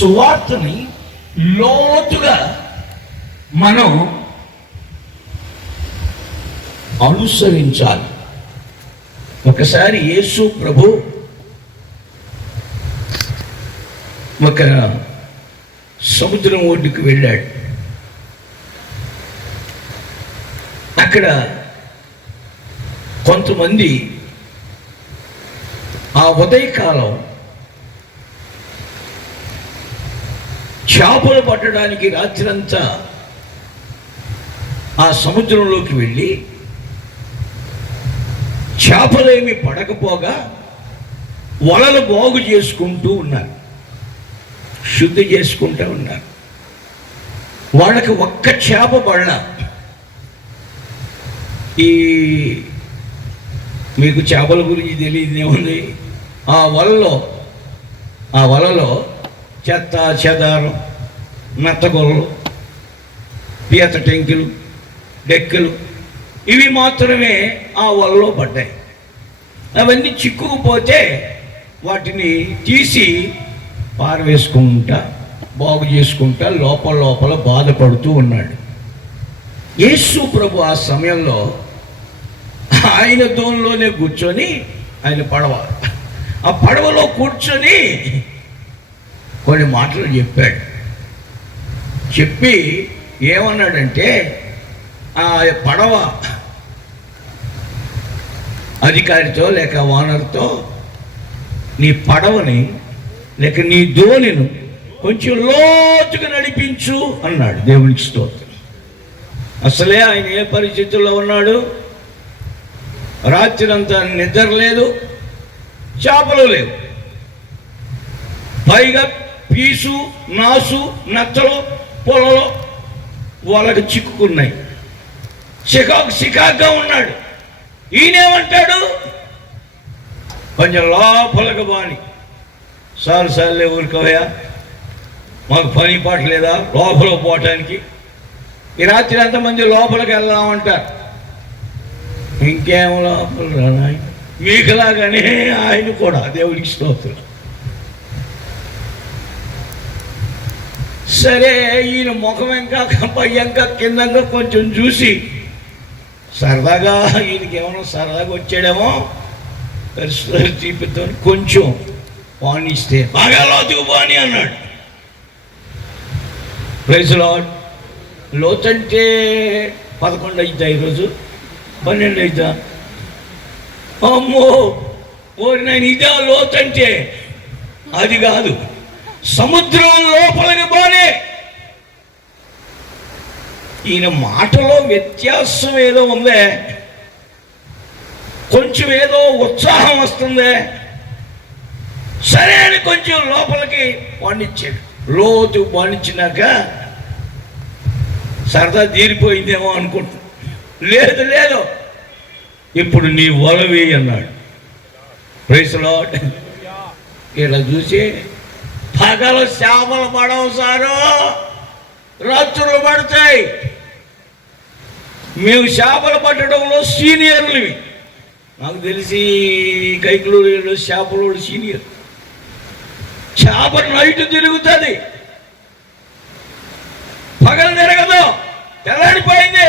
సువార్తని లోతుగా మనం అనుసరించాలి. ఒకసారి యేసు ప్రభు ఒక సముద్రం ఒడ్డుకు వెళ్ళాడు. అక్కడ కొంతమంది ఆ ఉదయకాలం చేపలు పట్టడానికి రాత్రంతా ఆ సముద్రంలోకి వెళ్ళి చేపలేమి పడకపోగా వలలు బాగు చేసుకుంటూ ఉన్నారు, శుద్ధి చేసుకుంటూ ఉన్నారు. వాళ్ళకి ఒక్క చేప పడలా. ఈ మీకు చేపల గురించి తెలియదు ఏముంది, ఆ వలలో చెత్త చెదారం, నత్తగొల్లలు, పీత టెంకులు, డెక్కలు ఇవి మాత్రమే ఆ వలలో పడ్డాయి. అవన్నీ చిక్కుకుపోతే వాటిని తీసి పారవేసుకుంటా బాగు చేసుకుంటా లోపల బాధపడుతూ ఉన్నాడు. యేసు ప్రభు ఆ సమయంలో ఆయన దోనిలోనే కూర్చొని, ఆయన ఆ పడవలో కూర్చొని కొన్ని మాటలు చెప్పాడు. చెప్పి ఏమన్నాడంటే, ఆ పడవ అధికారితో లేక ఓనర్తో నీ పడవని లేక నీ దోణిను కొంచెం లోతుగా నడిపించు అన్నాడు. దేవునికి స్తోత్రం. అసలే ఆయన ఏ పరిస్థితుల్లో ఉన్నాడు, రాత్రి అంతా నిద్ర లేదు, చేపలు లేవు, పైగా పీసు నాసు నత్తలు పొలలో వాళ్ళకి చిక్కుకున్నాయి. చికాగ్గా ఉన్నాడు. ఈయనేమంటాడు, కొంచెం లోపలికి బాని సార్లే ఊరుకోవయా, మాకు పని పాట లేదా లోపల పోవటానికి, ఈ రాత్రి ఎంతమంది లోపలికి వెళ్దామంటారు. ఇంకేం లోపల రానా, మీకులాగానే ఆయన కూడా. దేవుడికి స్తోత్రం. సరే, ఈయన ముఖం ఇంకా పయ్యంగా కిందంగా కొంచెం చూసి సరదాగా, ఈయనకి ఏమన్నా సరదాగా వచ్చాడేమో చూపిద్దామని కొంచెం పానిస్తే బాగా లోతుకు పోని అన్నాడు. Praise lord. లోతంటే 11 అవుతా, ఈరోజు 12 అవుతా. అమ్మో ఓరి నేను ఇదే లోతంటే, అది కాదు, సముద్రం లోపలికి పోనే. ఈయన మాటలో వ్యత్యాసం ఏదో ఉందే, కొంచెం ఏదో ఉత్సాహం వస్తుందే. సరే అని కొంచెం లోపలికి పండించాడు. లోతు పండించినాక సరదా తీరిపోయిందేమో అనుకుంటా. లేదు, ఇప్పుడు నీ వలవి అన్నాడు. Praise Lord. ఇలా చూసి పగలు చేపలు పడవు సారు, రాత్రులు పడతాయి. మేము చేపలు పట్టడంలో సీనియర్లు. నాకు తెలిసి కైకులూరులో చేపలు సీనియర్. చేప నైట్ తిరుగుతుంది, పగలు తిరగదు, తెల్లాడిపోయింది.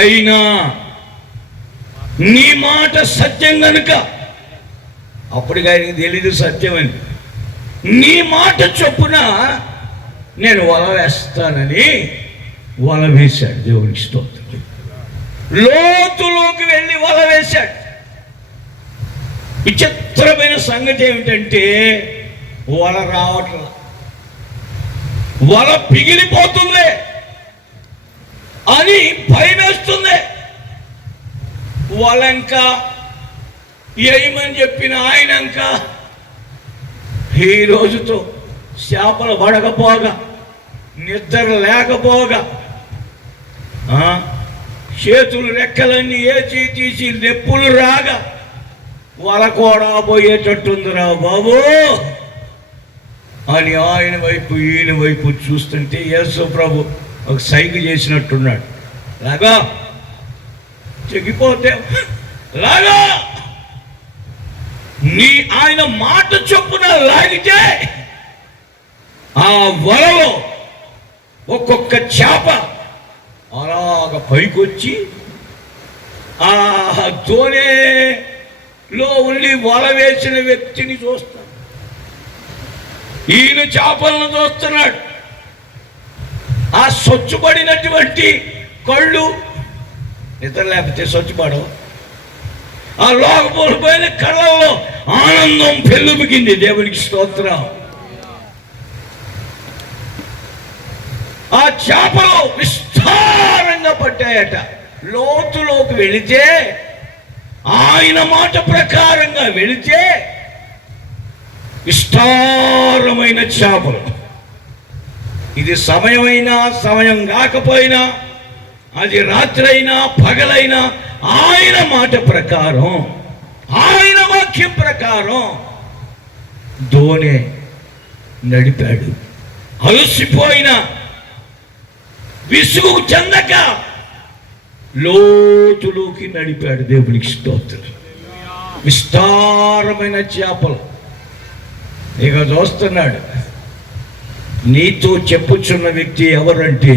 అయినా నీ మాట సత్యం కనుక, అప్పటికి ఆయనకి తెలీదు సత్యం అని, నీ మాట చొప్పున నేను వల వేస్తానని వల వేశాడు. దేవునికి స్తోత్రం. లోతులోకి వెళ్ళి వల వేశాడు. విచిత్రమైన సంగతి ఏమిటంటే, వల రావట్ల, వల పిగిలిపోతుంది అని భయం వేస్తుంది. వలంక ఏమని చెప్పిన ఆయనంక ఈ రోజుతో చేపలు పడకపోగా, నిద్ర లేకపోగా, చేతులు రెక్కలన్నీ ఏచి తీసి నెప్పులు రాగా వల కూడా పోయేటట్టుందిరా బాబు అని ఆయన వైపు ఈయన వైపు చూస్తుంటే యేసు ప్రభు ఒక సైగ చేసినట్టున్నాడు. లాగా చెగిపోతే లాగా, నీ ఆయన మాట చొప్పున లాగితే ఆ వలలో ఒక్కొక్క చేప అలాగ పైకొచ్చి ఆ దోణిలో ఉండి వల వేసిన వ్యక్తిని చూస్తాడు. ఈయన చేపలను చూస్తున్నాడు. ఆ స్వచ్ఛపడినటువంటి కళ్ళు నిద్ర లేకపోతే స్వచ్ఛపడవు. ఆ లోకపోయిన కళ్ళల్లో ఆనందం పెళ్ళుబికింది. దేవునికి స్తోత్రం. ఆ చేపలు విస్తారంగా పట్టాయట. లోతులోకి వెళితే, ఆయన మాట ప్రకారంగా వెళితే విస్తారమైన చేపలు. ఇది సమయమైనా సమయం కాకపోయినా, అది రాత్రి అయినా పగలైనా, ఆయన మాట ప్రకారం, ఆయన వాక్యం ప్రకారం దోణి నడిపాడు. అలసిపోయిన, విసుగు చెందక లోతులోకి నడిపాడు. దేవునికి స్తోత్రం. విస్తారమైన చేపలు ఇక చూస్తున్నాడు. నీతో చెప్పుచున్న వ్యక్తి ఎవరంటే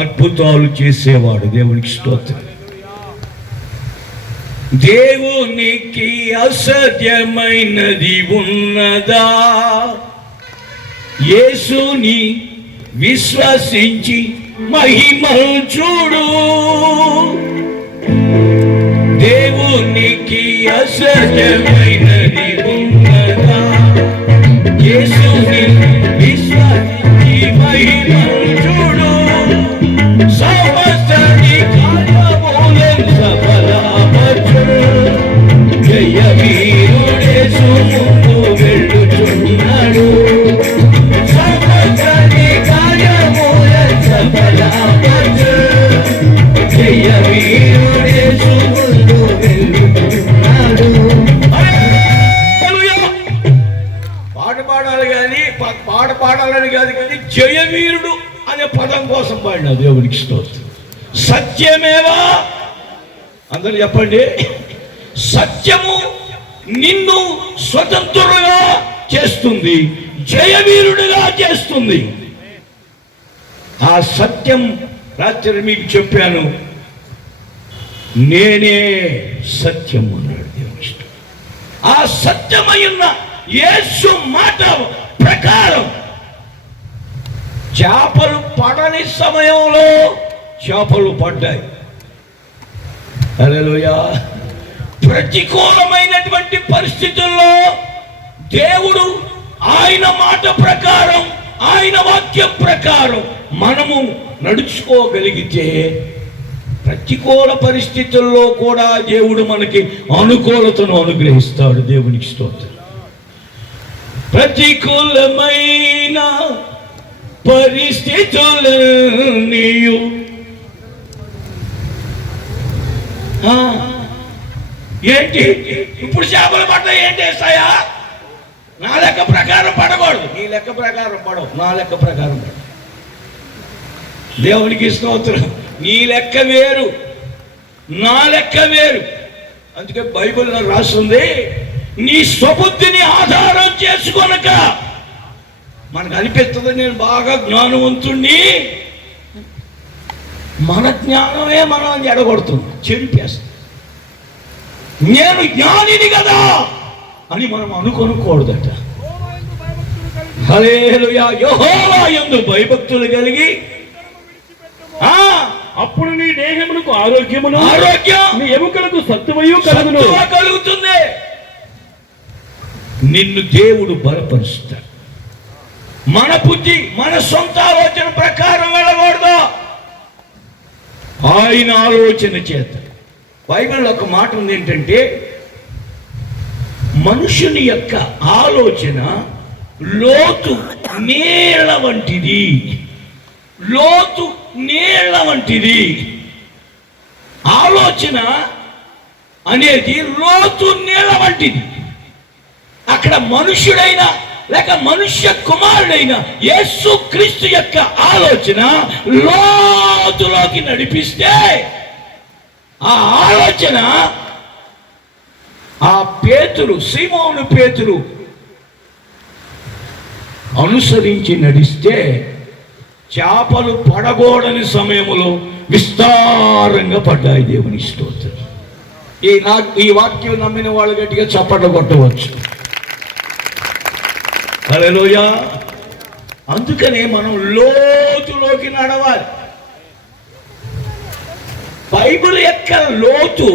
అద్భుతాలు చేసేవాడు. దేవునికి స్తోత్రం. దేవునికి అసాధ్యమైనది ఉన్నదా? యేసుని విశ్వసించి మహిమలు చూడు. దేవునికి అసాధ్యమైనది ఉన్నదా? యేసుని విశ్వసించి మహిమలు చూడు. సమస్తని కార్యములను సఫలపరచును. జయ వీరుడేసు ముందు వెళ్ళుచున్నాడు. సమస్తని కార్యములను సఫలపరచును. జయ వీరుడేసు ముందు వెళ్ళుచున్నాడు. పాట పాడాలని కాదు కానీ జయవీరుడు అనే పదం కోసం పాడిన. దేవునికి స్తోత్రం. సత్యమేవా అందరూ చెప్పండి. సత్యము నిన్ను స్వతంత్రుడుగా చేస్తుంది, జయవీరుడుగా చేస్తుంది. ఆ సత్యం రాత్రి మీకు చెప్పాను. నేనే సత్యం అన్నాడు దేవుని స్తోత్రం. ఆ సత్యమైన యేసు మాట ప్రకారం చేపలు పడని సమయంలో చేపలు పడ్డాయి. హల్లెలూయా. ప్రతికూలమైనటువంటి పరిస్థితుల్లో దేవుడు ఆయన మాట ప్రకారం, ఆయన వాక్యం ప్రకారం మనము నడుచుకోగలిగితే ప్రతికూల పరిస్థితుల్లో కూడా దేవుడు మనకి అనుకూలతను అనుగ్రహిస్తాడు. దేవునికి స్తోత్రం. ప్రతికూలమైన పరిస్థితులన్నీయు ఏంటి ఇప్పుడు చేపలు పడ్డా ఏంటి ఏసయ్యా? నా లెక్క ప్రకారం పడకూడదు. నీ లెక్క ప్రకారం పడవు, నా లెక్క ప్రకారం పడవు. దేవునికి స్తోత్రం. నీ లెక్క వేరు, నా లెక్క వేరు. అందుకే బైబిల్లో రాస్తుంది, నీ స్వబుద్ధిని ఆధారం చేసుకొనక. మనకు అనిపిస్తుంది నేను బాగా జ్ఞానవంతుణ్ణి, మన జ్ఞానమే మనం ఎడగొడుతుంది, చెరిపేస్తుంది. నేను జ్ఞానిని కదా అని మనం అనుకొనకూడదట. హల్లెలూయా. యెహోవా యందు భయభక్తులు కలిగి అప్పుడు నీ దేహమునకు ఆరోగ్యమును, నీ ఎముకలకు సత్తువయు కలుగుతుంది. నిన్ను దేవుడు బలపరుస్తాడు. మన బుద్ధి, మన సొంత ఆలోచన ప్రకారం వెళ్ళకూడదు, ఆయన ఆలోచన చేత. బైబిల్లో ఒక మాట ఉంది ఏంటంటే, మనుషుని యొక్క ఆలోచన లోతు నీళ్ల వంటిది. లోతు నీళ్ల వంటిది. ఆలోచన అనేది లోతు నీళ్ల వంటిది. అక్కడ మనుష్యుడైనా లేక మనుష్య కుమారుడైన యేసు క్రీస్తు యొక్క ఆలోచన లోతులోకి నడిపిస్తే ఆ ఆలోచన ఆ పేతురు, సీమోను పేతురు అనుసరించి నడిస్తే చేపలు పడగోడని సమయంలో విస్తారంగా పడ్డాయి. దేవుని స్తోత్రం. ఈ వాక్యం నమ్మిన వాళ్ళు గట్టిగా చప్పట్లు కొట్టవచ్చు. హల్లెలూయా. అందుకనే మనం లోతులోకి నడవాలి. బైబిల్ యొక్క లోతు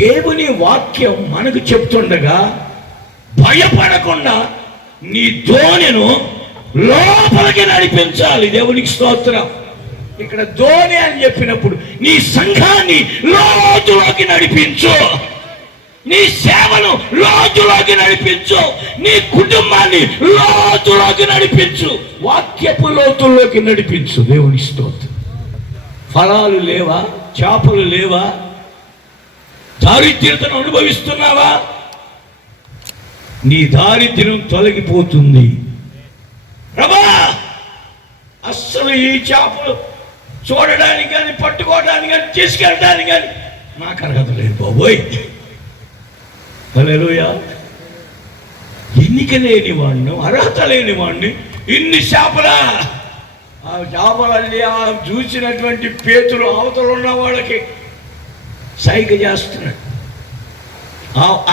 దేవుని వాక్యం మనకు చెప్తుండగా భయపడకుండా నీ ధోనిను లోపలికి నడిపించాలి. దేవునికి స్తోత్రం. ఇక్కడ ధోని అని చెప్పినప్పుడు నీ సంఘాన్ని లోతులోకి నడిపించు, నీ సేవను లోతులోకి నడిపించు, నీ కుటుంబాన్ని లోతులోకి నడిపించు, వాక్యపు లోతుల్లోకి నడిపించు. దేవుని స్తోత్రం. ఫలాలు లేవా? చేపలు లేవా? దారిద్ర్యతను అనుభవిస్తున్నావా? నీ దారిద్ర్యం తొలగిపోతుంది. ప్రభా, అస్సలు ఈ చేపలు చూడడానికి కానీ పట్టుకోవడానికి కానీ తీసుకెళ్ళడానికి కానీ నాకు అర్హత లేదు బాబోయ్. హల్లెలూయా. ఎన్నిక లేని వాడిని, అర్హత లేని వాడిని ఇన్ని చేపలా? ఆ చేపలన్నీ ఆ చూసినటువంటి పేతులు అవతల ఉన్న వాళ్ళకి సైగ చేస్తున్నాడు.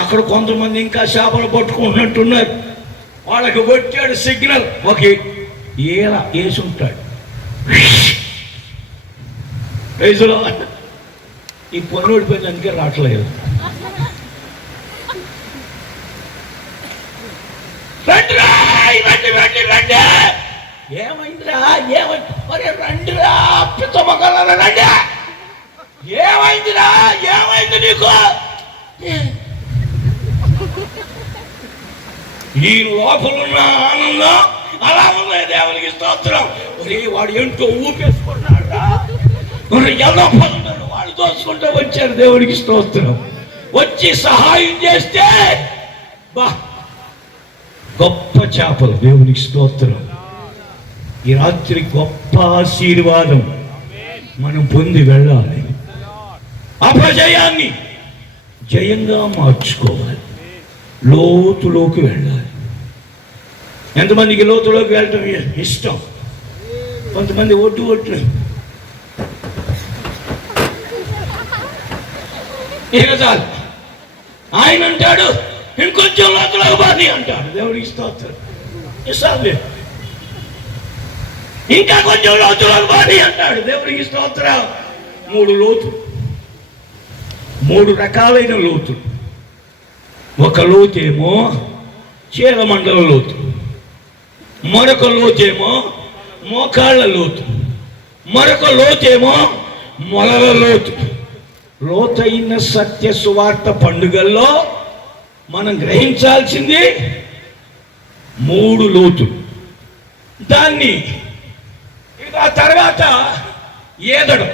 అక్కడ కొంతమంది ఇంకా చేపలు పట్టుకుంటున్నట్టున్నారు. వాళ్ళకి కొట్టాడు సిగ్నల్. ఒక ఏలా వేసుంటాడు. రైజులో ఈ పొన్ను ఓడిపోయింది, అందుకే రావట్లేదు. ఏమైందిరా? ఏమైంది? మరి రండిరా పిచ్చమగల రండి. ఏమైందిరా? ఏమైంది నీకు? ఈ లోపలున్న ఆనందం అలా ఉన్నాయి. దేవునికి స్తోత్రం. మరి వాడు ఏంటో ఊపేసుకున్నాడు రా. ఎలా పనున్నారు వాడు దోచుకుంటూ వచ్చారు. దేవునికి స్తోత్రం. వచ్చి సహాయం చేస్తే బా గొప్ప చేపలు. దేవునికి స్తోత్రం. ఈ రాత్రి గొప్ప ఆశీర్వాదం మనం పొంది వెళ్ళాలి. అపజయాన్ని జయంగా మార్చుకోవాలి. లోతులోకి వెళ్ళాలి. ఎంతమందికి లోతులోకి వెళ్ళటం ఇష్టం? కొంతమంది ఒట్టు ఇక చాలు. ఆయన అంటాడు ఇంకొంచెం లోతులోకి బాధి అంటాడు. దేవుడికి స్తోత్రం. ఇస్తాను ఇంకా కొంచెం లోతులోకి బాధి అంటాడు. దేవుడికి స్తోత్రం. 3 లోతులు, 3 రకాలైన లోతులు. ఒక లోతేమో చీలమండల లోతు, మరొక లోతేమో మోకాళ్ళ లోతు, మరొక లోతేమో మొలల లోతు. లోతైన సత్య సువార్త పండుగల్లో మనం గ్రహించాల్సింది 3 లోతులు. దాన్ని ఇక ఆ తర్వాత ఏదడం,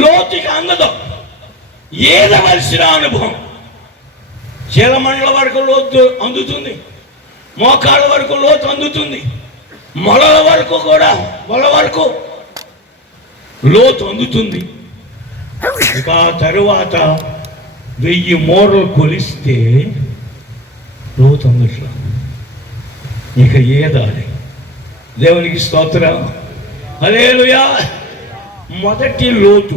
లోతుకి అందడం, ఏదవలసిన అనుభవం. చీలమండల వరకు లోతు అందుతుంది, మోకాళ్ళ వరకు లోతు అందుతుంది, మొలల వరకు కూడా లోతు అందుతుంది. ఇక ఆ తరువాత 1000 మూరలు కొలిస్తే లోతు అందట్లా. ఇక ఏదాలి. దేవునికి స్తోత్రం. హల్లెలూయా. మొదటి లోతు,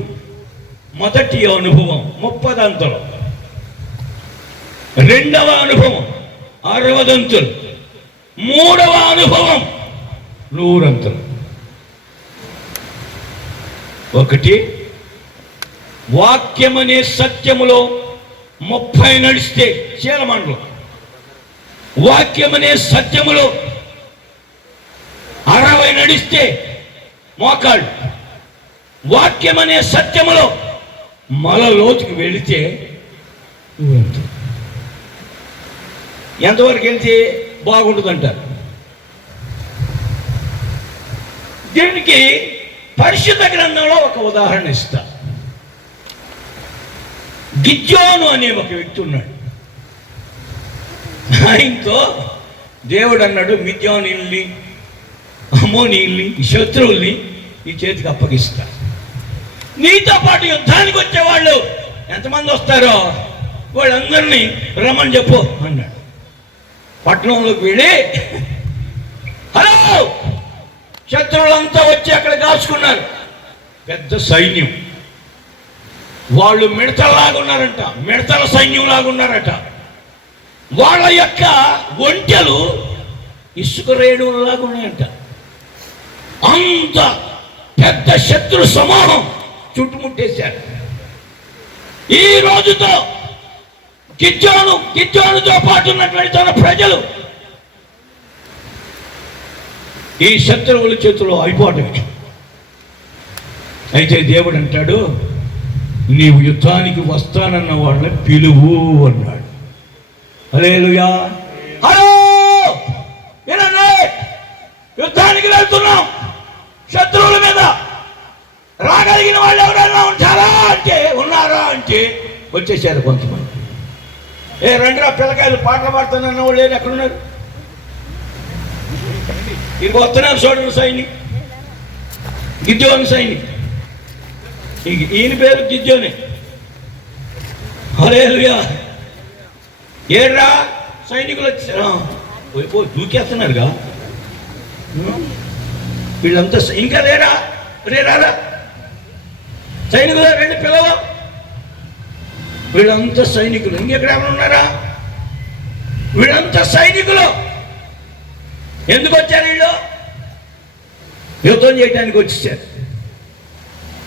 మొదటి అనుభవం 30 అంతలు, రెండవ అనుభవం 60 అంతలు, మూడవ అనుభవం 100 అంతలు. ఒకటి వాక్యమనే సత్యములో 30 నడిస్తే చీలమండలం, వాక్యమనే సత్యములో 60 నడిస్తే మోకాళ్ళు, వాక్యమనే సత్యములో మల లోతుకి వెళితే ఎంతవరకు వెళ్తే బాగుంటుందంటారు? దీనికి పరిశుద్ధ గ్రంథంలో ఒక ఉదాహరణ ఇస్తా. గిద్యోను అనే ఒక వ్యక్తి ఉన్నాడు. ఆయనతో దేవుడు అన్నాడు, మిద్యానీయుల్ని, అమోనీయుల్ని, శత్రువుల్ని ఈ చేతికి అప్పగిస్తా. నీతో పాటు యుద్ధానికి వచ్చేవాళ్ళు ఎంతమంది వస్తారో వాళ్ళందరినీ రమ్మని చెప్పు అన్నాడు. పట్టణంలోకి వెళ్ళి హలో, శత్రువులంతా వచ్చి అక్కడ కాచుకున్నారు. పెద్ద సైన్యం. వాళ్ళు మిడతల్లాగా ఉన్నారంట, మిడతల సైన్యంలాగా ఉన్నారట. వాళ్ళ యొక్క ఒంటెలు ఇసుక రేణువులాగా ఉన్నాయంట. అంత పెద్ద శత్రు సమూహం చుట్టుముట్టేశారు. ఈ రోజుతో గిద్యోనుతో పాటు ఉన్నటువంటి తన ప్రజలు ఈ శత్రువుల చేతిలో అయిపోవటం. అయితే దేవుడు అంటాడు, నీవు యుద్ధానికి వస్తానన్న వాళ్ళని పిలువు అన్నాడు. హల్లెలూయా. హలో, వినండి, యుద్ధానికి వెళ్తున్నాం. శత్రువుల మీద రాగలిగిన వాళ్ళు ఎవరైనా ఉంటారా అంటే, ఉన్నారా అంటే వచ్చేసారు కొంతమంది. రండిరా పిల్లకాయలు పాటలు పాడుతానన్న వాళ్ళు లేరు, ఎక్కడున్నారు? ఇక వస్తున్నారు చూడండి, సైనిక్, గిద్యోని సైనిక్. ఈయన పేరు గిద్యోని. హల్లెలూయా. ఏడ్రా సైనికులు వచ్చారా, దూకేస్తున్నారుగా వీళ్ళంతా. ఇంకా రారా సైనికులు, రెండు పిల్లలు, వీళ్ళంతా సైనికులు. ఇంకెక్కడ ఏమైనా ఉన్నారా? వీళ్ళంతా సైనికులు. ఎందుకు వచ్చారు వీళ్ళు? యుద్ధం చేయడానికి వచ్చేసారు.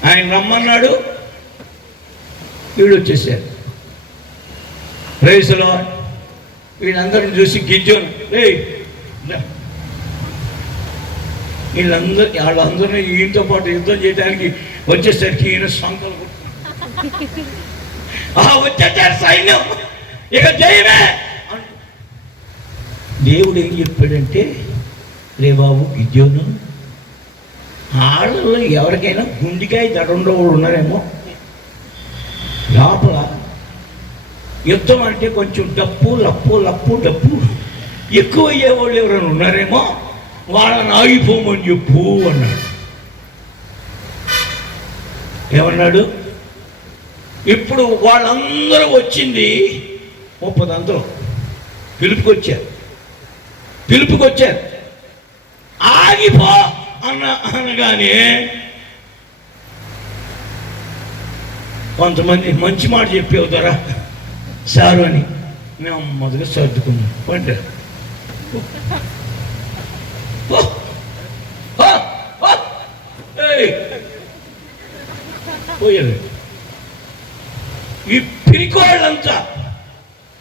ఆయన రమ్మన్నాడు, వీళ్ళు వచ్చేసారు. Praise the lord. వీళ్ళందరిని చూసి గిద్యోను, వాళ్ళందరినీ ఈయనతో పాటు యుద్ధం చేయడానికి వచ్చేసరికి ఈయన సంకలు వచ్చేసారు సైన్యం, ఇక జయమే. దేవుడు ఏం చెప్పాడంటే, రే బాబు గిద్యోను, వాళ్ళలో ఎవరికైనా గుండెకాయ దడుండో వాళ్ళు ఉన్నారేమో. లోపల యుద్ధం అంటే కొంచెం డప్పు ఎక్కువ అయ్యేవాళ్ళు ఎవరైనా ఉన్నారేమో, వాళ్ళని ఆగిపోమని చెప్పు అన్నాడు. ఏమన్నాడు? ఇప్పుడు వాళ్ళందరూ వచ్చింది 30 అంతలో పిలుపుకొచ్చారు. ఆగిపో అనగానే కొంతమంది మంచి మాట చెప్పేవుతారా సారు అని మేము మొదలుగా సర్దుకున్నాం. పంట పోయారు. ఈ పిరికోళ్ళంతా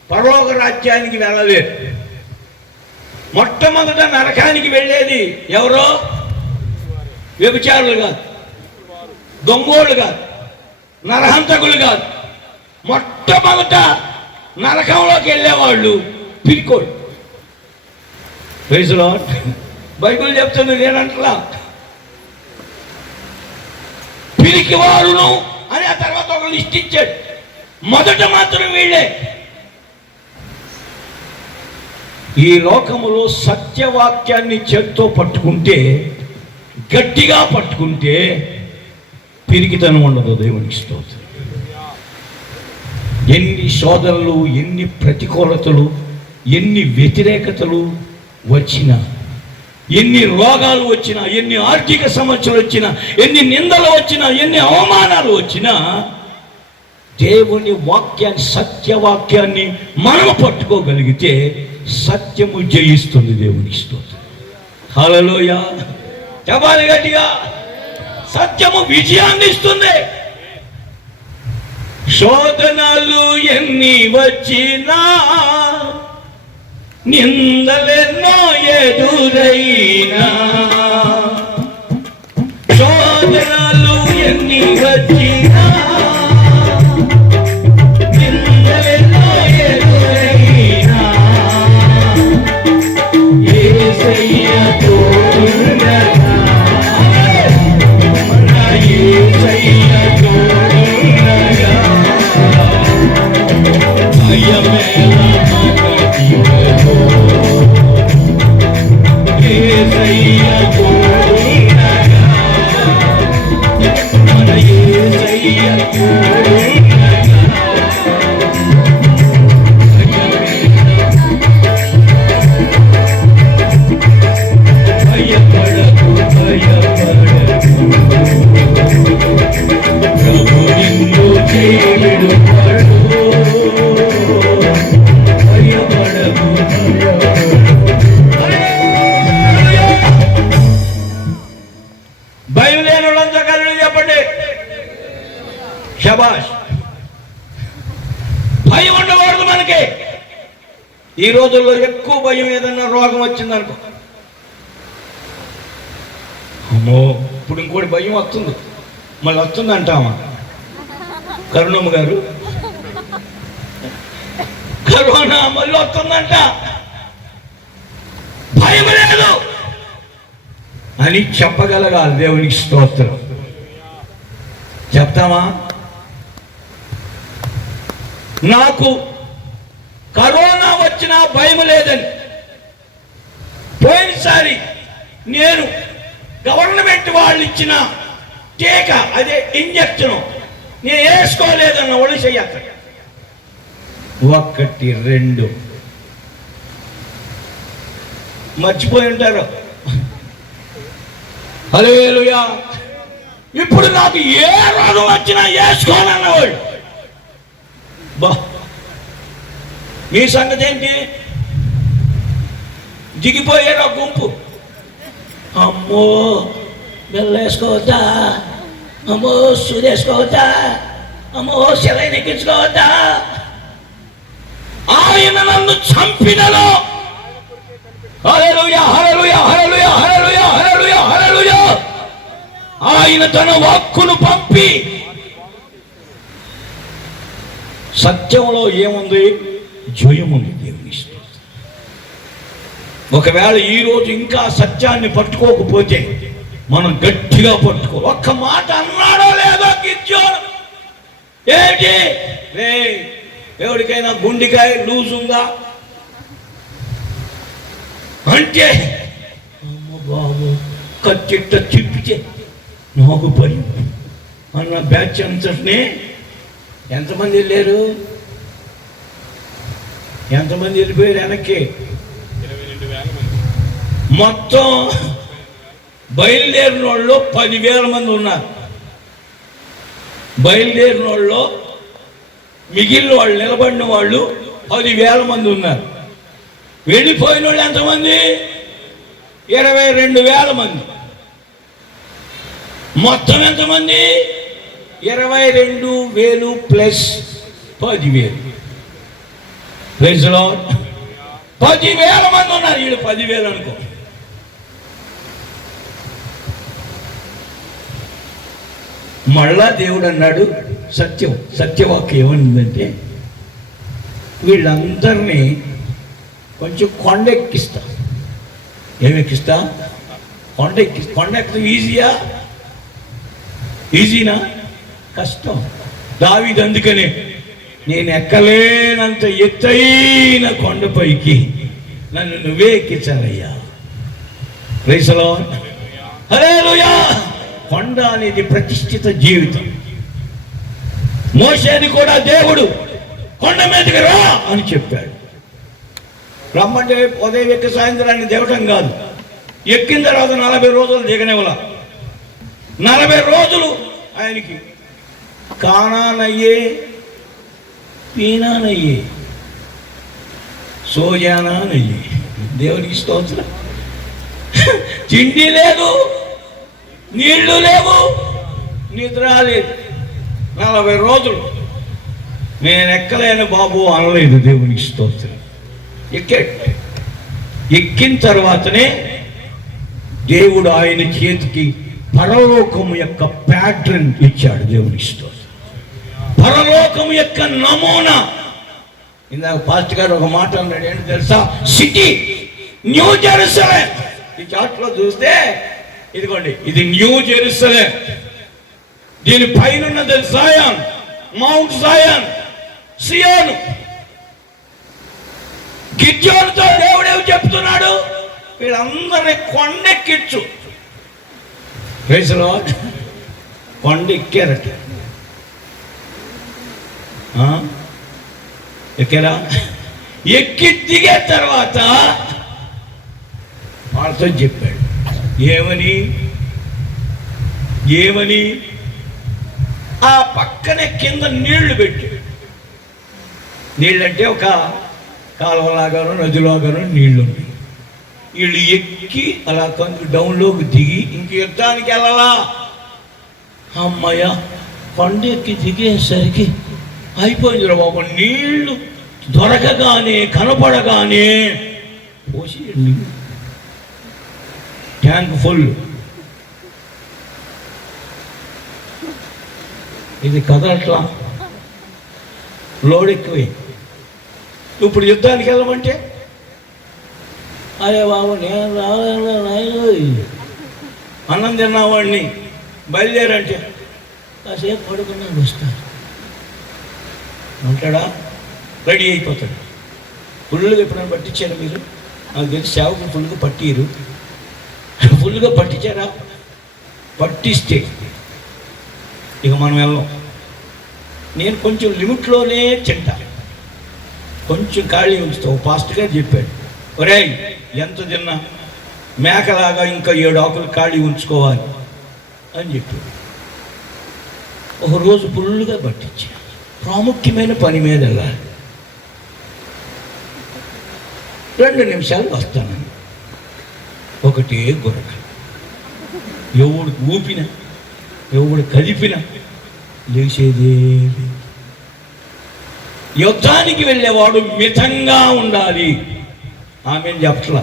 పరలోక రాజ్యానికి వెళ్ళలేరు. మొట్టమొదట నరకానికి వెళ్ళేది ఎవరో? వ్యభిచారులు కాదు, దొంగోళ్ళు కాదు, నరహంతకులు కాదు. మొట్టమొదట నరకంలోకి వెళ్ళేవాళ్ళు పిరికోళ్ళు. Praise the lord. బైబిల్ చెప్తుంది, నేనంటలా పిరికి వారును అని. ఆ తర్వాత ఒక లిస్ట్ ఇచ్చాడు. మొదట మాత్రం వీళ్ళే. ఈ లోకములో సత్యవాక్యాన్ని చేత్తో పట్టుకుంటే, గట్టిగా పట్టుకుంటే పిరికితనం ఉండదు. దేవునికి స్తోత్రం. ఎన్ని శోధనలు, ఎన్ని ప్రతికూలతలు, ఎన్ని వ్యతిరేకతలు వచ్చినా, ఎన్ని రోగాలు వచ్చినా, ఎన్ని ఆర్థిక సమస్యలు వచ్చినా, ఎన్ని నిందలు వచ్చినా, ఎన్ని అవమానాలు వచ్చినా, దేవుని వాక్యాన్ని, సత్యవాక్యాన్ని మనం పట్టుకోగలిగితే సత్యము జయిస్తుంది. దేవునికి స్తోత్రం. హల్లెలూయా. చెప్పాలి గట్టిగా. సత్యము విజయాన్ని ఇస్తుంది. శోధనలు ఎన్ని వచ్చినా, నిందలెన్నో ఎదురైనా, శోధనలు ఎన్ని వచ్చినా, నిందలెన్నో ఎదురైనా, యేసయ్య తోడుండగా, యేసయ్య తోడుండగా, భయమేలా యేసయ్య ఈ రోజుల్లో ఎక్కువ భయం, ఏదన్నా రోగం వచ్చిందనుకో, అమ్మో ఇప్పుడు ఇంకోటి భయం వస్తుంది, మళ్ళీ వస్తుంది అంటామా. కరుణమ్మ గారు, కరోనా మళ్ళీ వస్తుందంట, భయం లేదు అని చెప్పగలగాలి. దేవునికి స్తోత్రం. చెప్తామా? నాకు కరోనా వచ్చినా భయం లేదని పోయినసారి నేను గవర్నమెంట్ వాళ్ళు ఇచ్చిన టీకా, అదే ఇంజక్షన్, నేను వేసుకోలేదన్న వాళ్ళు చెయ్యక్క. 1 2 మర్చిపోయి ఉంటారు. హల్లెలూయా. ఇప్పుడు నాకు ఏ రోగం వచ్చినా వేసుకోనన్నవాళ్ళు. బా, మీ సంగతి ఏంటి? దిగిపోయారు ఆ గుంపు. అమ్మో బెల్లేసుకోవద్దా, అమ్మో సూదేసుకోవద్దా, అమ్మో సెలైన్ ఎక్కించుకోవద్దా. ఆయన నన్ను చంపినలో, హల్లెలూయా హల్లెలూయా హల్లెలూయా హల్లెలూయా హల్లెలూయా హల్లెలూయా, ఆయన తన వాక్కును పంపి, సత్యంలో ఏముంది? జయముంది. దేవుని స్తోత్రం. ఒకవేళ ఈరోజు ఇంకా సత్యాన్ని పట్టుకోకపోతే మనం గట్టిగా పట్టుకో. ఒక్క మాట అన్నాడో లేదో గిద్యోను, ఏంటి రే, ఎవరికైనా గుండెకాయ లూజ్ ఉందా అంటే, అమ్మ బాబు కచ్చిట్ట చిప్పితే నాకు భయం అన్న బ్యాచ్ అంతటిని ఎంతమంది వెళ్ళారు? ఎంతమంది వెళ్ళిపోయారు వెనక్కి? మొత్తం బయలుదేరిన వాళ్ళు 10,000 మంది ఉన్నారు. బయలుదేరిన వాళ్ళు, మిగిలిన వాళ్ళు, నిలబడిన వాళ్ళు 10,000 మంది ఉన్నారు. వెళ్ళిపోయిన వాళ్ళు ఎంతమంది? 22,000 మంది. మొత్తం ఎంతమంది? 22,000 ప్లస్ 10,000. Praise the lord. 10,000 మంది ఉన్నారు. వీళ్ళు 10,000 అనుకో. మళ్ళా దేవుడు అన్నాడు, సత్యవాక్యం ఏమనిందంటే, వీళ్ళందరినీ కొంచెం కొండ ఎక్కిస్తా. ఏమెక్కిస్తా? కొండ ఎక్కడం ఈజీనా? కష్టం. దావీదు అందుకనే, నేను ఎక్కలేనంత ఎత్తైన కొండపైకి నన్ను నువ్వే ఎక్కించాలయ్యా. Praise the lord. హల్లెలూయా. కొండ అనేది ప్రతిష్ఠిత జీవితం. మోషేని కూడా దేవుడు కొండ మీదకి రా అని చెప్పాడు. రమ్మంటే ఉదయం ఎక్కి సాయంత్రాన్ని దిగటం కాదు. ఎక్కిన తర్వాత 40 రోజులు దిగనివ్వాల. 40 రోజులు ఆయనకి కానానయ్యే, పీనానయ్యే, సోజానానయ్యే. దేవునికి స్తోత్రం. తిండి లేదు, నీళ్లు లేవు, నిద్ర లేదు. 40 రోజులు నేను ఎక్కలేను బాబు అనలేదు. దేవునికి స్తోత్రం. ఎక్కిన తర్వాతనే దేవుడు ఆయన చేతికి పరలోకము యొక్క ప్యాటర్న్ ఇచ్చాడు. దేవునికి స్తోత్రం. పరలోకము యొక్క నమూనా. ఇందాక పాస్టర్ గారు ఒక మాట అన్నాడు, ఏంటి తెలుసా? City new Jerusalem. ఈ చాట్లో చూస్తే ఇదిగోండి, ఇది న్యూ జెరూసలేం. దీని పైన ఉన్నది జాయాన్, మౌంట్ జాయాన్, సియోను. గిద్యోనుతో దేవుడేవి చెప్తున్నాడు? వీళ్ళందరినీ కొండెక్కించు. Praise the lord. కొండ ఎక్కారట. ఎక్కారా? ఎక్కి దిగే తర్వాత వాళ్ళతో చెప్పాడు. ఏమని? ఆ పక్కనే కింద నీళ్లు పెట్టి, నీళ్ళంటే ఒక కాలువలాగానో నదిలాగానో నీళ్లు ఉన్నాయి. వీళ్ళు ఎక్కి అలా కొంచెం డౌన్లోకి దిగి ఇంక యుద్ధానికి వెళ్ళాలా. అమ్మయ్య, కొండ ఎక్కి దిగేసరికి అయిపోయింది రా బాబు. నీళ్లు దొరకగానే కనపడగానే పోసేయండి, ట్యాంక్ ఫుల్. ఇది కదలట్లా, లోడ్ ఎక్కువే. ఇప్పుడు యుద్ధానికి వెళ్ళమంటే అరే బాబు నేను రావాలి, అన్నం తిన్నవాడిని బయలుదేరంటే కాసేపు పడుకున్నాను వస్తాను ఉంటాడా, రెడీ అయిపోతాడు. ఫుల్గా ఎప్పుడైనా పట్టించారా మీరు? నాకు తెలిసి సేవకు ఫుల్గా పట్టిరు. ఫుల్గా పట్టించారా? పట్టిస్తే ఇక మనం వెళ్ళాం. నేను కొంచెం లిమిట్లోనే తింటా, కొంచెం ఖాళీ ఉంచుతావు. పాస్ట్ గారు చెప్పాడు, ఒరేయ్ ఎంత తిన్నా మేకలాగా ఇంకా 7 ఆకులు ఖాళీ ఉంచుకోవాలి అని చెప్పాడు. ఒకరోజు ఫుల్గా పట్టించా, ప్రాముఖ్యమైన పని మీద వెళ్ళాలి. 2 నిమిషాలు వస్తానని ఒకటే గురక. ఎవడు ఊపినా ఎవడు కదిపినా లేచేదే. యుద్ధానికి వెళ్ళేవాడు మితంగా ఉండాలి. ఆమె చెప్పట్లా,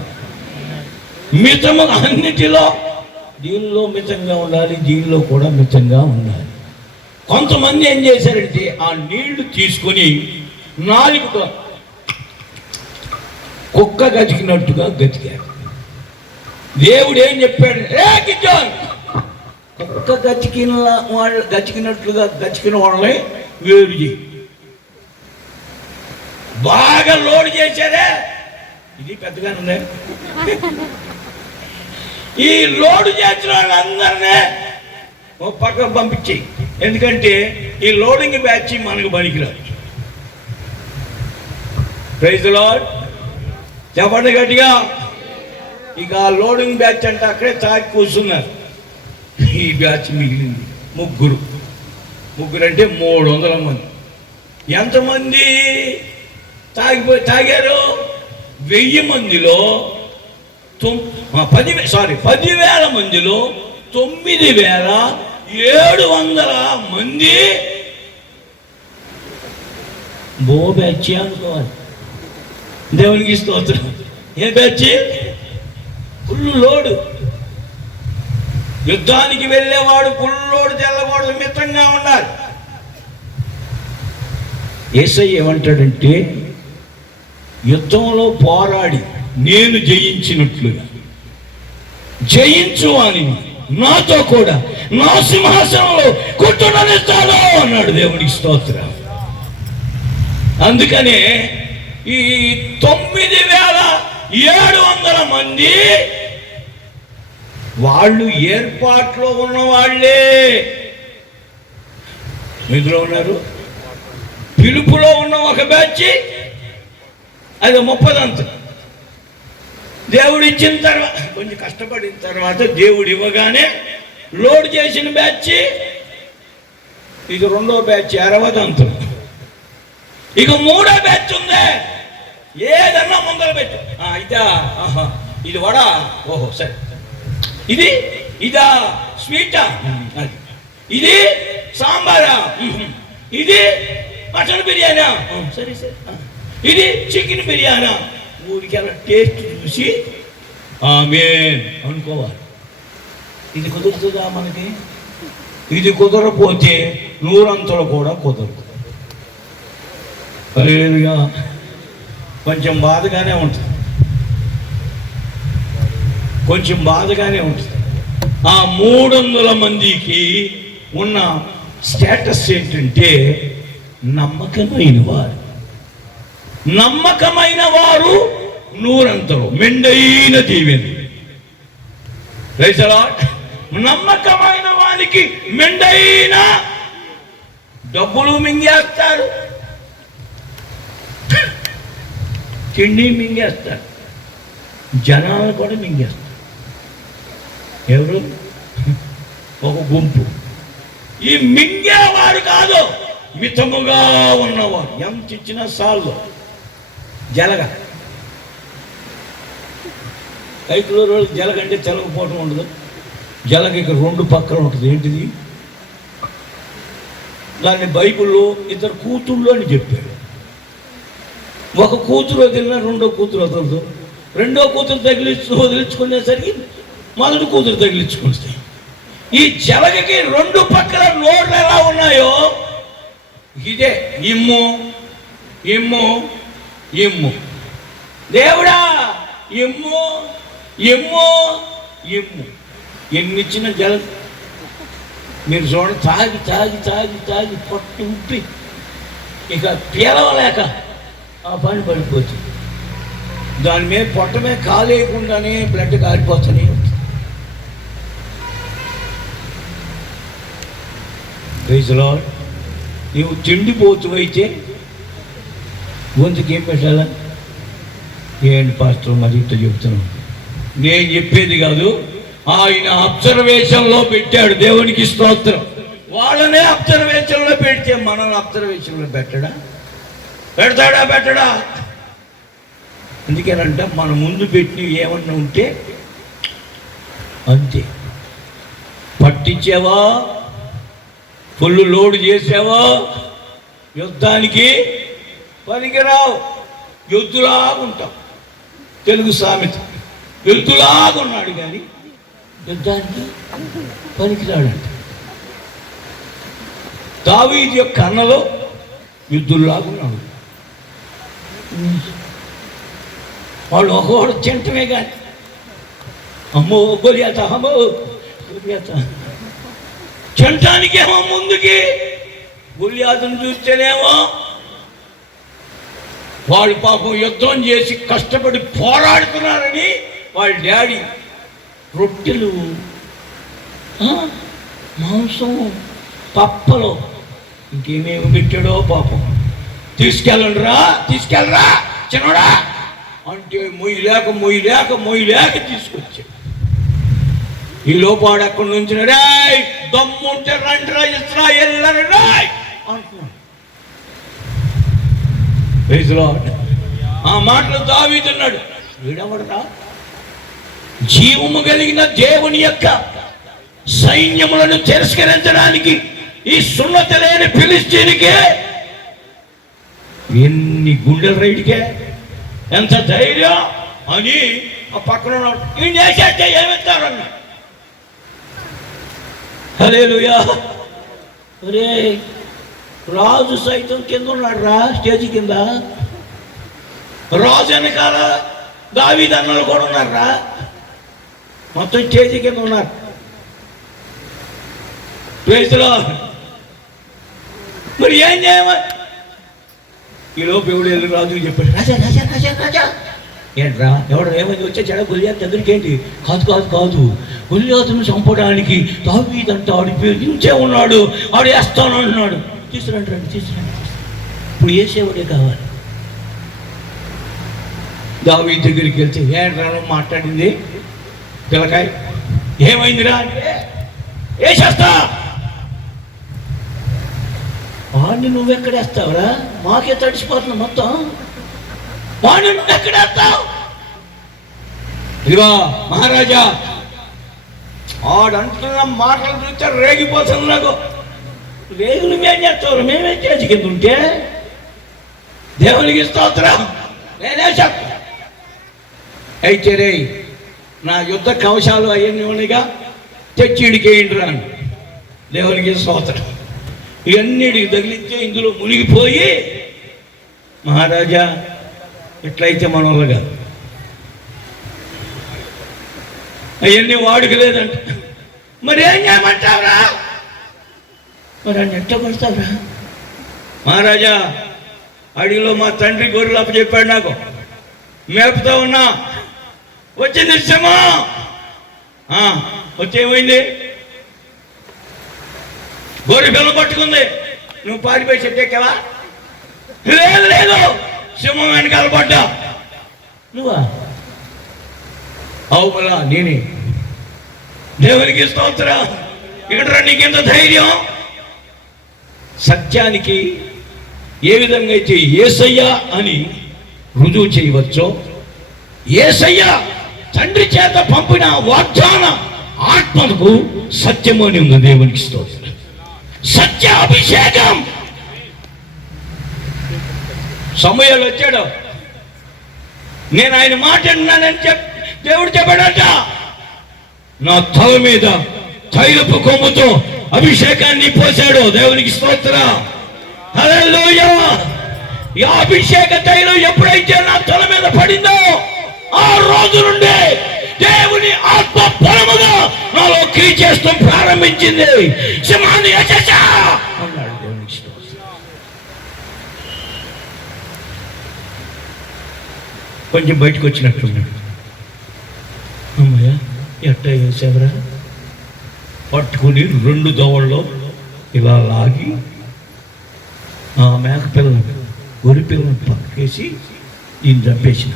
మితము అన్నిటిలో, దీనిలో మితంగా ఉండాలి, దీనిలో కూడా మితంగా ఉండాలి. కొంతమంది ఏం చేశారంటే ఆ నీళ్లు తీసుకొని నాలుగుతో కుక్క గతికినట్టుగా గతికారు. దేవుడు ఏం చెప్పాడు? కుక్క గతికినట్లుగా గతికిన వాళ్ళని వేరు చేయి. బాగా లోడ్ చేశారే, ఇది పెద్దగానే ఉంది. ఈ లోడ్ చేసిన వాళ్ళందరినీ ఒక పక్కకు పంపించేయి. ఎందుకంటే ఈ లోడింగ్ బ్యాచ్ మనకు పనికిరాదు. ప్రైజ్ ది లార్డ్, చెప్పండి గట్టిగా. ఇక లోడింగ్ బ్యాచ్ అంటే అక్కడే తాగి కూర్చున్నారు. ఈ బ్యాచ్ మిగిలింది ముగ్గురు అంటే 300 మంది. ఎంతమంది తాగారు? 1000 మందిలో 10,000 మందిలో 9,700 మంది బో బ్యాచ్ అనుకోవాలి. దేవునికి స్తోత్రం. ఏ బ్యాచ్? Full load. యుద్ధానికి వెళ్ళేవాడు ఫుల్ లోడు తెల్లవాడు, మితంగా ఉండాలి. యేసయ్య ఏమంటాడంటే, యుద్ధంలో పోరాడి నేను జయించినట్లుగా జయించు అని నాతో కూడా నా సింహాసనంలో కూర్చుండనిస్తాను అన్నాడు. దేవునికి స్తోత్రం. అందుకనే ఈ 9,700 మంది వాళ్ళు ఏర్పాట్లో ఉన్న వాళ్ళే. మీలో ఉన్నారు. పిలుపులో ఉన్న ఒక బ్యాచ్, అది 30 దేవుడు ఇచ్చిన తర్వాత, కొంచెం కష్టపడిన తర్వాత దేవుడు ఇవ్వగానే లోడ్ చేసిన బ్యాచ్, ఇది 2వ బ్యాచ్ 60. ఇక 3వ బ్యాచ్ ఉంది. ఏదన్నా ముందర పెట్టు. ఇదా, ఇది వడ, ఓహో సరే, ఇదా స్వీటా, ఇది సాంబారా, ఇది మటన్ బిర్యానా, సరే సరే, ఇది చికెన్ బిర్యానా. ఊరికి అలా టేస్ట్ చూసి ఆమేన్ అనుకోవాలి. ఇది కుదురుతుందా మనకి? ఇది కుదరపోతే 100 కూడా కుదరదు. హల్లెలూయా. కొంచెం బాధగానే ఉంటుంది, కొంచెం బాధగానే ఉంటుంది. ఆ 300 మందికి ఉన్న స్టేటస్ ఏంటంటే నమ్మకమైన వారు. నమ్మకమైన వారు 100 మెండైన దీవెన. Praise the lord. నమ్మకమైన వారికి మెండైన డబ్బులు మింగేస్తారు, తిండి మింగేస్తారు, జనాలు కూడా మింగేస్తారు. ఎవరు? ఒక గుంపు. ఈ మింగేవారు కాదు, మితముగా ఉన్నవారు. ఎంత ఇచ్చినా సాల్లు. జలగ కైకులో రోజు జలగంటే తెలగపోవటం ఉండదు. జలగ ఇక్కడ 2 పక్కన ఉంటుంది. ఏంటిది? దాన్ని బైబిల్లో 2 కూతుళ్ళు అని చెప్పాడు. ఒక కూతురు వదిలినా రెండో కూతురు వదలదు, రెండో కూతురు వదిలించుకునేసరికి మొదటి కూతురు తగిలించుకుంటాయి. ఈ జలగకి రెండు పక్కల నోళ్ళు ఎలా ఉన్నాయో ఇదే ఇమ్ము ఇమ్ము ఇమ్ము. దేవుడా ఇమ్ము ఇమ్ము ఇమ్ము. ఎన్నిచ్చిన జల మీరు చూడండి, తాగి తాగి తాగి తాగి పొట్టు ఉప్పి ఇక పీలవలేక ఆ పని పడిపోతుంది. దాని మీద పొట్ట మీద కాలేయకుండానే బ్లడ్ కారిపోతుంది. Praise lord. నీవు తిండిపోతువైతే గొంతుకి ఏం పెట్టాలా? ఏంటి పాస్టర్ మరి ఇంత చెప్తున్నావు? నేను చెప్పేది కాదు, ఆయన అబ్జర్వేషన్లో పెట్టాడు. దేవునికి స్తోత్రం. వాళ్ళనే అబ్జర్వేషన్లో పెడితే మనల్ని అబ్జర్వేషన్లో పెడతాడా? పెట్టడా? అందుకేనంట మన ముందు పెట్టి ఏమన్నా ఉంటే అంతే. పట్టించావా, ఫుల్ లోడ్ చేసావా, యుద్ధానికి పనికిరావు. యుద్ధులాగుంటాం. తెలుగు సామెత, యుద్ధులాగున్నాడు కానీ యుద్ధానికి పనికిరాడంట. దావీదు యొక్క అన్నలో యుద్ధుల్లాగున్నాడు. వాళ్ళు ఒకవాడు తింటమే కానీ అమ్మో గొలియాత, అమ్మో గొలియాత తినటానికేమో ముందుకి, గొలియాతను చూస్తేనేమో వాళ్ళు పాపం యుద్ధం చేసి కష్టపడి పోరాడుతున్నారని వాళ్ళ డాడీ రొట్టెలు, మాంసం, పప్పలు ఇంకేమేమి పెట్టాడో పాపం. తీసుకెళ్ళరా చిన్నడా అంటే మొయ్యలేక తీసుకొచ్చాడు. ఈ లోపాడు అక్కడి నుంచి రాయ్ దమ్ముంటే రండిరా ఇస్రాయేల్ రాయ్ అంటున్నాడు. ఆ మాటలు దావీదున్నాడు. వీడవడరా? జీవము కలిగిన దేవుని యొక్క సైన్యములను తిరస్కరించడానికి ఈ సున్నత లేని ఫిలిస్తీన్కే ఎన్ని గుండెల రైడ్కే, ఎంత ధైర్యం అని ఆ పక్కన ఉన్నాడు. ఈ చేసేస్తే ఏమిస్తారన్నా? హల్లెలూయా. ఒరే రాజు సైతం కింద ఉన్నాడు రా, స్టేజీ కింద. రాజు వెనకాల దావీదు అన్నలు కూడా ఉన్నారా, మొత్తం స్టేజీ కింద ఉన్నారు. ప్రైజ్లో మరి ఏం చేయమని ఈ లోపు ఎవడు వెళ్ళి రాజుకి చెప్పాడు, రాజా ఏంట్రా ఎవడు ఏమైంది వచ్చే చెడ గొలియాతు దగ్గరికి? ఏంటి? కాదు గొలియాతును చంపడానికి దావీదు అంట ఆడి పేరు ఉన్నాడు, ఆడు వేస్తాను అంటున్నాడు. తీసుకురండి. ఇప్పుడు వేసేవాడే కావాలి. దావీదు దగ్గరికి వెళ్తే ఏంట్రా మాట్లాడింది పిల్లకాయ, ఏమైందిరా అంటే వేసేస్తా. వాడిని నువ్వెక్కడేస్తావురా? మాకే తడిసిపోతున్నా మొత్తం. వాడిని నువ్వెక్కడేస్తావు? ఇదిగో మహారాజా, ఆడంటున్న మాటలు చూస్తే రేగిపోతుంది నాకు. రేగులు మేం చేస్తావు? మేమేం చేసి కింద ఉంటే దేవునికి స్తోత్రం. నేనే చెప్తా. అయితే రే నా యుద్ధ కవచాలు అవన్నీ ఉన్నాయిగా, తెచ్చిడికేయండి రా. దేవునికి స్తోత్రం. ఇవన్నిటికి తగిలిస్తే ఇందులో మునిగిపోయి, మహారాజా ఎట్లయితే మనోళ్ళగా అవన్నీ వాడుకలేదంట. మరి ఏం చేయమంటావురా? మరి అన్ని ఎట్లా పడతావురా? మహారాజా అడిగిలో మా తండ్రి గొర్రెలు అప్పచెప్పాడు, నాకు మేపుతా ఉన్నా, వచ్చింది శ్రమ. వచ్చేమైంది? గొర్రె పిల్ల పట్టుకుంది, నువ్వు పారిపోయి చెట్టెక్కావా? లేదు సింహం వెనకాల పడ్డా. నువ్వా? అవుమలా నేనే. దేవునికి స్తోత్రం. ఇక్కడ నీకెంత ధైర్యం? సత్యానికి ఏ విధంగా అయితే యేసయ్య అని రుజువు చేయవచ్చో, యేసయ్య తండ్రి చేత పంపిన వాగ్దాన ఆత్మకు సత్యము అని ఉంది. దేవునికి స్తోత్రం. సత్య అభిషేకం. సమయాలు వచ్చాడు, నేను ఆయన మాట విన్నానని దేవుడు చెప్పాడట. నా తల మీద తైలపు కొమ్ముతో అభిషేకాన్ని పోశాడు. దేవునికి స్తోత్రం. హల్లెలూయా. ఈ అభిషేక తైలం ఎప్పుడైతే నా తల మీద పడిందో ఆ రోజు నుండి దేవుని ఆత్మ బలముగా నాలో క్రియ చేస్తూ ప్రారంభించింది. సింహాన్ని యెషయా అన్నాడు. దేవునికి స్తోత్రం. కొంచెం బయటకు వచ్చినట్టున్నాడు. అమ్మయ్య ఎట్ట వేసేవరా పట్టుకుని 2 దవడలో ఇలా లాగి ఆ మేక పిల్లలు గొర్రె పిల్లలను పక్కేసి దీన్ని చంపేసి,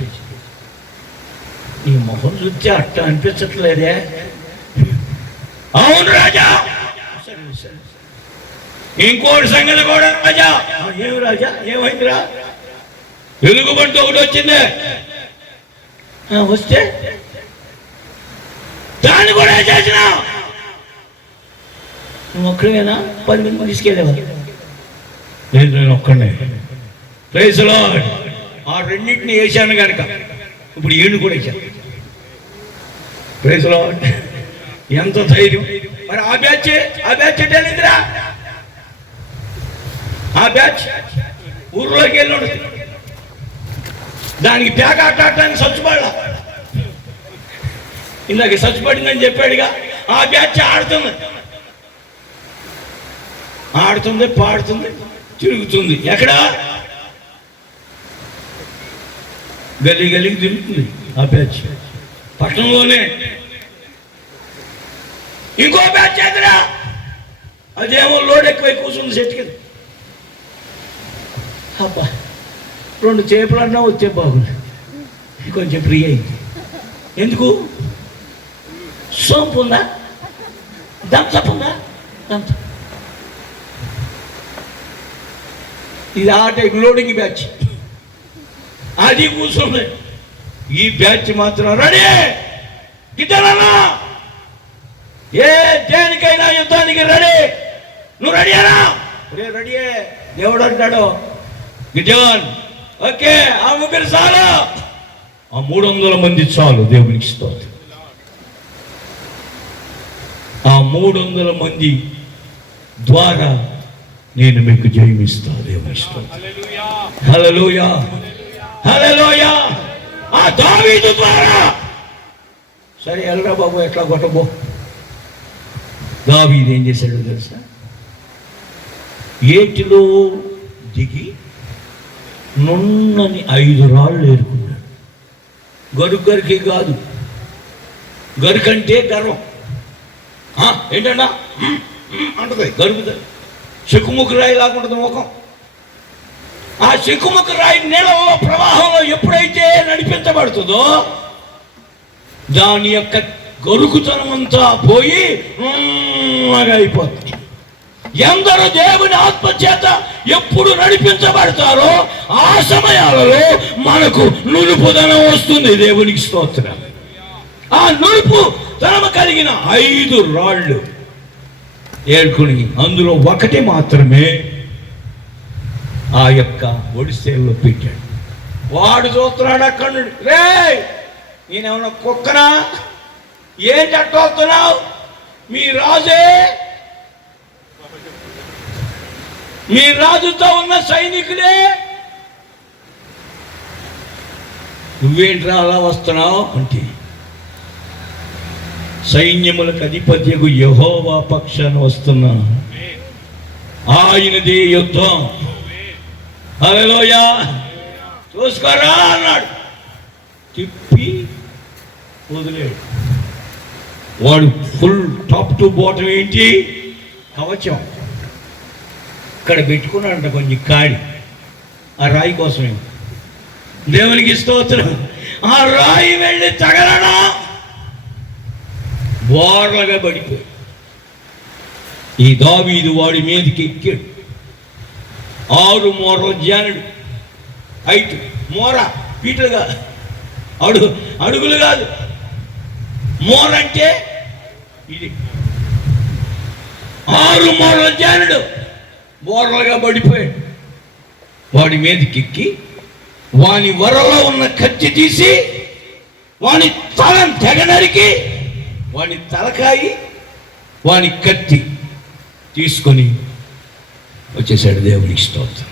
నీ మొహం చూస్తే అట్ట అనిపించట్లేదే. అవును రాజా. ఇంకోటి సంగతి కూడా రాజా. ఏమి రాజా, ఏమైందిరా? ఎలుగుబంటి ఒకటి వచ్చిందే. వస్తే దాన్ని కూడా చేసిన నువ్వు ఒక్కడేనా 10 మంది తీసుకెళ్ళేవా? లేదు, నేను ఒక్కడే. Praise the Lord. ఆ రెండింటిని వేసాను కనుక ఇప్పుడు ఈయన కూడా వేసాను. Praise the Lord. ఎంత ధైర్యం. మరి ఆ బ్యాచ్ తెలియదురా. ఆ బ్యాచ్ ఊర్లోకి వెళ్ళి ఉంటుంది. దానికి పేక ఆడటానికి సచ్చుపడలా. ఇందాక సచ్చుపడిందని చెప్పాడుగా. ఆ బ్యాచ్ ఆడుతుంది, పాడుతుంది, తిరుగుతుంది. ఎక్కడ? గల్లికి తిరుగుతుంది ఆ బ్యాచ్. పట్టణంలోనే ఇంకో బ్యాచ్ ఎదురా. అదేమో లోడ్ ఎక్కువై కూర్చుంది సెట్ కింద. అబ్బా 2 చేపలన్నా వచ్చే బాగుంది. కొంచెం ఫ్రీ అయింది. ఎందుకు? సోంపు ఉందా, దంసప్ ఉందా? దంసప్. ఇది ఆ టైప్ లోడింగ్ బ్యాచ్. అది కూర్చుంది. ఈ బ్యాచ్ మాత్రం రెడీ. గిద్దరన్నా ఏ దేనికైనా యుద్ధానికి రెడీ. నువ్వు రెడీనా? రెడీయే. దేవుడు అంటాడు గిద్యోన్, ఓకే ఆ 3 చాలు, ఆ 300 మంది చాలు. దేవునికి స్తోత్రం. ఆ 300 మంది ద్వారా నేను మీకు జయమిస్తా. దేవునికి స్తోత్రం. హల్లెలూయా, హల్లెలూయా. ఆ దావీదు ద్వారా. సరే ఎల్రా బాబు, ఎట్లా కొట్టబో. దావీదు ఏం చేశాడో తెలుసా? ఏటిలో దిగి నున్నని 5 రాళ్ళు ఏరుకున్నాడు. గరుకి కాదు. గరుకంటే గర్వం. ఏంటన్నా అంటుంది. గరుకుతుంది. చెక్కుముక్కు రాయి లాగుంటుంది ముఖం. ఆ చెక్కుముక్కు రాయి నీళ్ళలో ప్రవాహంలో ఎప్పుడైతే నడిపించబడుతుందో దాని యొక్క గరుకుతనం అంతా పోయి అయిపోతుంది. ఎందరో దేవుని ఆత్మచేత ఎప్పుడు నడిపించబడతారో ఆ సమయాలలో మనకు నునుపుదనం వస్తుంది. దేవునికి స్తోత్రం. ఆ నునుపు తనము కలిగిన 5 రాళ్ళు ఏర్కొని అందులో ఒకటి మాత్రమే ఆ యొక్క ఒడిసేల్లో పెట్టాడు. వాడు చూస్తున్నాడు అక్కడి నుండి. రే నేనేమన్నా కుక్కనా? ఏంటి అట్టొస్తున్నావు? మీ రాజే, మీ రాజుతో ఉన్న సైనికులే, నువ్వేంట్రా అలా వస్తున్నావు అంటే, సైన్యములకు అధిపత్యకు యెహోవా పక్షాన వస్తున్నా, ఆయనదే యుద్ధం. హల్లెలూయా. చూసుకోరా అన్నాడు. తిప్పి వదిలేడు. వాడు ఫుల్ టాప్ టు బాటం ఏంటి? కవచం. ఇక్కడ పెట్టుకున్నాడంట కొంచెం కాడి. ఆ రాయి కోసమే. దేవునికి స్తోత్రం. ఆ రాయి వెళ్ళి తగలడా బోర్లగా పడిపోయి ఈ దావీదు వాడి మీదకి ఎక్కాడు. 6 మూరల జానుడు. 5 మూర పీటలు కాదు, అడుగులు కాదు. మూర అంటే ఇది. 6 మూరల జానుడు బోర్లగా పడిపోయాడు. వాడి మీదకి ఎక్కి వాని వరలో ఉన్న కత్తి తీసి వాని తలను తెగనరికి వాని తలకాయి వాని కత్తి తీసుకొని వచ్చేసాడు. దేవునికి స్తోత్రం.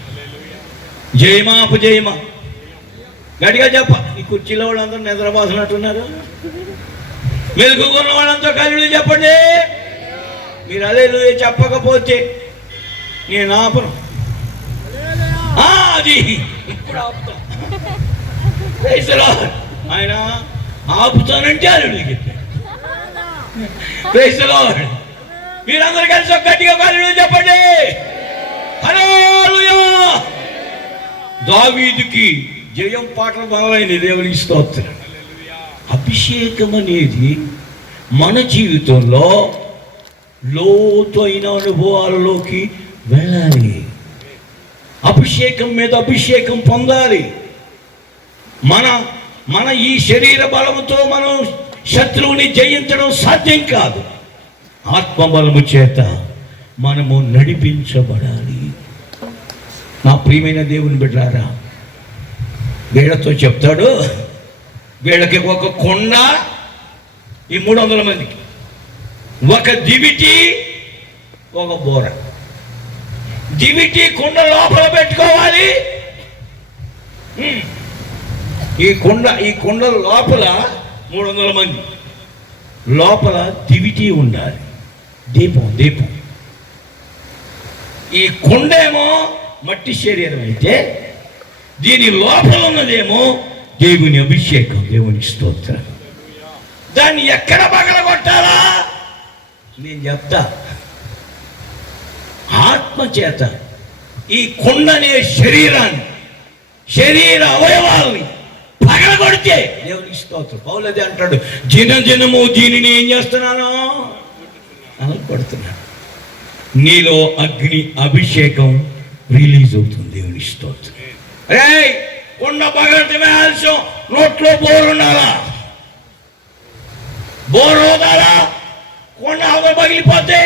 జయమా అపజయమా గట్టిగా చెప్ప. ఈ కుర్చీలో వాళ్ళందరూ నిద్రపోతున్నట్టున్నారు. మెలుగుకున్న వాళ్ళంతా కలిసి చెప్పండి. మీరు హల్లెలూయా చెప్పకపోతే నేను ఆపను. అది ఇప్పుడు ఆపుతా. Praise the lord. ఆయన ఆపుతానంటే హల్లెలూయా చెప్పాడు. Praise the Lord. మీరందరూ కలిసి ఒక గట్టిగా హల్లెలూయా చెప్పండి. హల్లెలూయా. దావీదుకి జయం పాటలు మొదలైంది. దేవునికి స్తోత్రం. అభిషేకం అనేది మన జీవితంలో లోతైన అనుభవాలలోకి వెళ్ళాలి. అభిషేకం మీద అభిషేకం పొందాలి. మన ఈ శరీర బలముతో మనం శత్రువుని జయించడం సాధ్యం కాదు. ఆత్మబలము చేత మనము నడిపించబడాలి. నా ప్రియమైన దేవుని బిడ్డలారా, వీళ్ళతో చెప్తాడు, వీళ్ళకి ఒక కొండ, ఈ 300 మందికి ఒక దివిటి, ఒక బోర. దివిటి కుండ లోపల పెట్టుకోవాలి. ఈ కుండ లోపల 300 మంది, లోపల దివిటి ఉండాలి. దీపం. ఈ కుండేమో మట్టి శరీరం అయితే దీని లోపల ఉన్నదేమో దేవుని అభిషేకం. దేవుని స్తోత్రం. దాన్ని ఎక్కడ పగలగొట్టాలా నేను చెప్తా. ఆత్మ చేత ఈ కుండనే శరీర అవయవాల్ని పగలగొడితే దేవునికి స్తోత్రం. పౌలది అంటాడు, దినము దీనిని ఏం చేస్తున్నాను, కొడుతున్నాను. నీలో అగ్ని అభిషేకం రిలీజ్ అవుతుంది. దేవుని స్తోత్రం. రేయ్, కొండ పగలటమే ఆలస్యం. నోట్లో బోరు ఉండాలా, బోరు ఉండాలా. కొండ అవతల పగిలిపోతే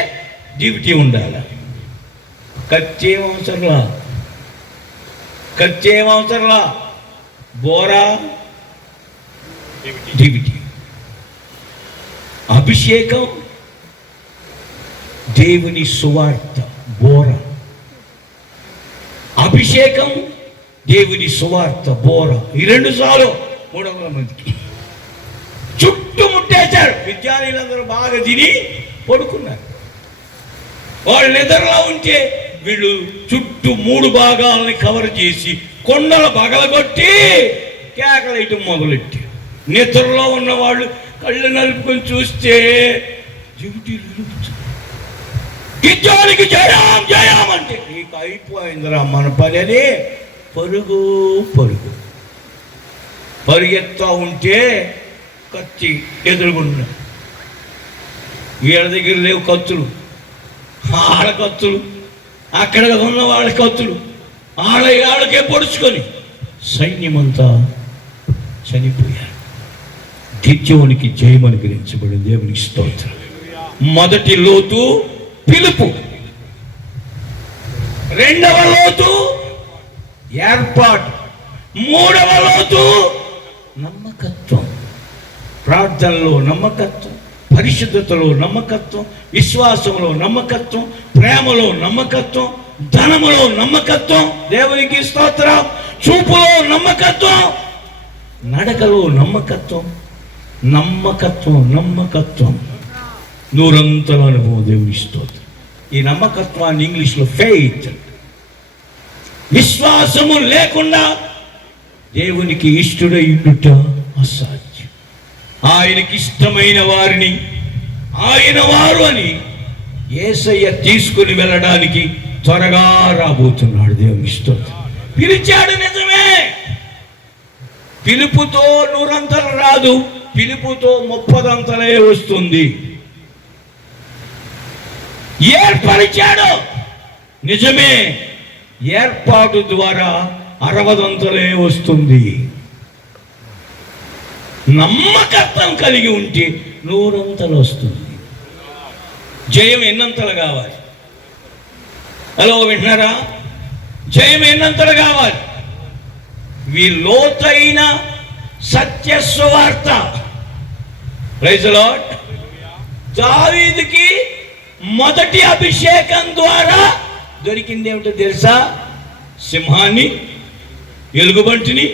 డ్యూటీ ఉండాలా. కత్తి ఏమవసరంలా, బోరా డ్యూటీ. అభిషేకం, దేవుని సువార్త. బోర అభిషేకం, దేవుని సువార్త, బోర. ఈ 2 చాలు 300 మందికి. చుట్టుముట్టేశారు. విద్యార్థులందరూ బాగా తిని పడుకున్నారు. వాళ్ళు నిద్రలో ఉంటే వీళ్ళు చుట్టూ 3 భాగాలని కవర్ చేసి కొండల పగలగొట్టి కేకలేయటం మొదలెట్టి, నిద్రలో ఉన్నవాళ్ళు కళ్ళు నలుపుకొని చూస్తే డ్యూటీలు గిజ్జానికి జయం అంటే నీకు అయిపోయిందిరా మన పని అని పరుగెత్తా ఉంటే కత్తి ఎదురుగుండా. వీళ్ళ దగ్గర లేవు కత్తులు, ఆడ కత్తులు, అక్కడ ఉన్న వాళ్ళ కత్తులు ఆళ్ళకే పొడుచుకొని సైన్యమంతా చనిపోయారు. గిజ్జోనికి జయం అనుగ్రహించబడి దేవునికి స్తోత్రం. మొదటి లోతు పిలుపు, 2వ లోతు ఏర్పాటు, 3వ లోతు నమ్మకత్వం. ప్రార్థనలో నమ్మకత్వం, పరిశుద్ధతలో నమ్మకత్వం, విశ్వాసంలో నమ్మకత్వం, ప్రేమలో నమ్మకత్వం, ధనములో నమ్మకత్వం. దేవునికి స్తోత్రం. చూపులో నమ్మకత్వం, నడకలో నమ్మకత్వం. నూరంతల అనుభవం. దేవుని స్తోత్రం. ఈ నమ్మకత్వాన్ని ఇంగ్లీష్లో ఫెయిత్. విశ్వాసము లేకుండా దేవునికి ఇష్టడై ఉండుట అసాధ్యం. ఆయనకి ఇష్టమైన వారిని ఆయన వారు అని యేసయ్య తీసుకుని వెళ్ళడానికి త్వరగా రాబోతున్నాడు. దేవుని స్తోత్రం. పిలిచాడు, నిజమే. పిలుపుతో 100 రాదు, పిలుపుతో 30 వస్తుంది. ఏర్పరిచాడు, నిజమే. ఏర్పాటు ద్వారా 60 వస్తుంది. నమ్మకత్వం కలిగి ఉంటే 100 వస్తుంది. జయం ఎన్నంతలు కావాలి? హలో, వింటున్నారా? జయం ఎన్నంతలు కావాలి? ఈ లోతైన సత్య సువార్త. Praise the lord. దావీదుకి మొదటి అభిషేకం ద్వారా దొరికింది ఏమిటో తెలుసా? సింహాన్ని, ఎలుగుబంటిని,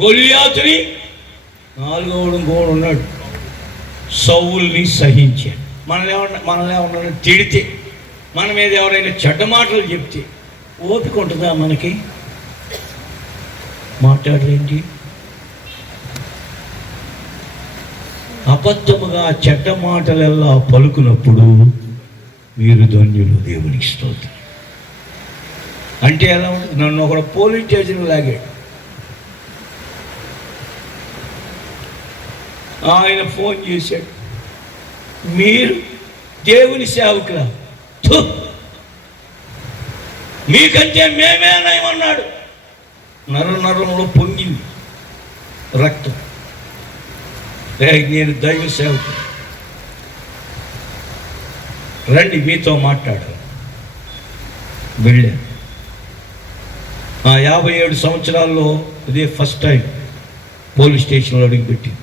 గొల్లియాతుని, నాలుగోడు ఇంకోడు ఉన్నాడు, సౌలుని సహించాడు. మనల్ని ఎవరైనా తిడితే, మన మీద ఎవరైనా చెడ్డ మాటలు చెప్తే ఓపిక ఉంటుందా మనకి? మాట్లాడలేంటి? అబద్ధముగా చెడ్డ మాటలెల్లా పలుకున్నప్పుడు మీరు ధన్యులు, దేవునికి స్తోత్రం. అంటే ఎలా ఉంటుంది? నన్ను ఒక పోలీస్ స్టేషన్ లాగాడు. ఆయన ఫోన్ చేశాడు, మీరు దేవుని సేవకులా? మీకంటే మేమేనాయమన్నాడు. నరంలో పొంగింది రక్తం. నేను దైవ సేవకుడు, రండి మీతో మాట్లాడాలి. వెళ్ళాను. 57 సంవత్సరాల్లో ఇదే ఫస్ట్ టైం పోలీస్ స్టేషన్లో అడుగుపెట్టింది.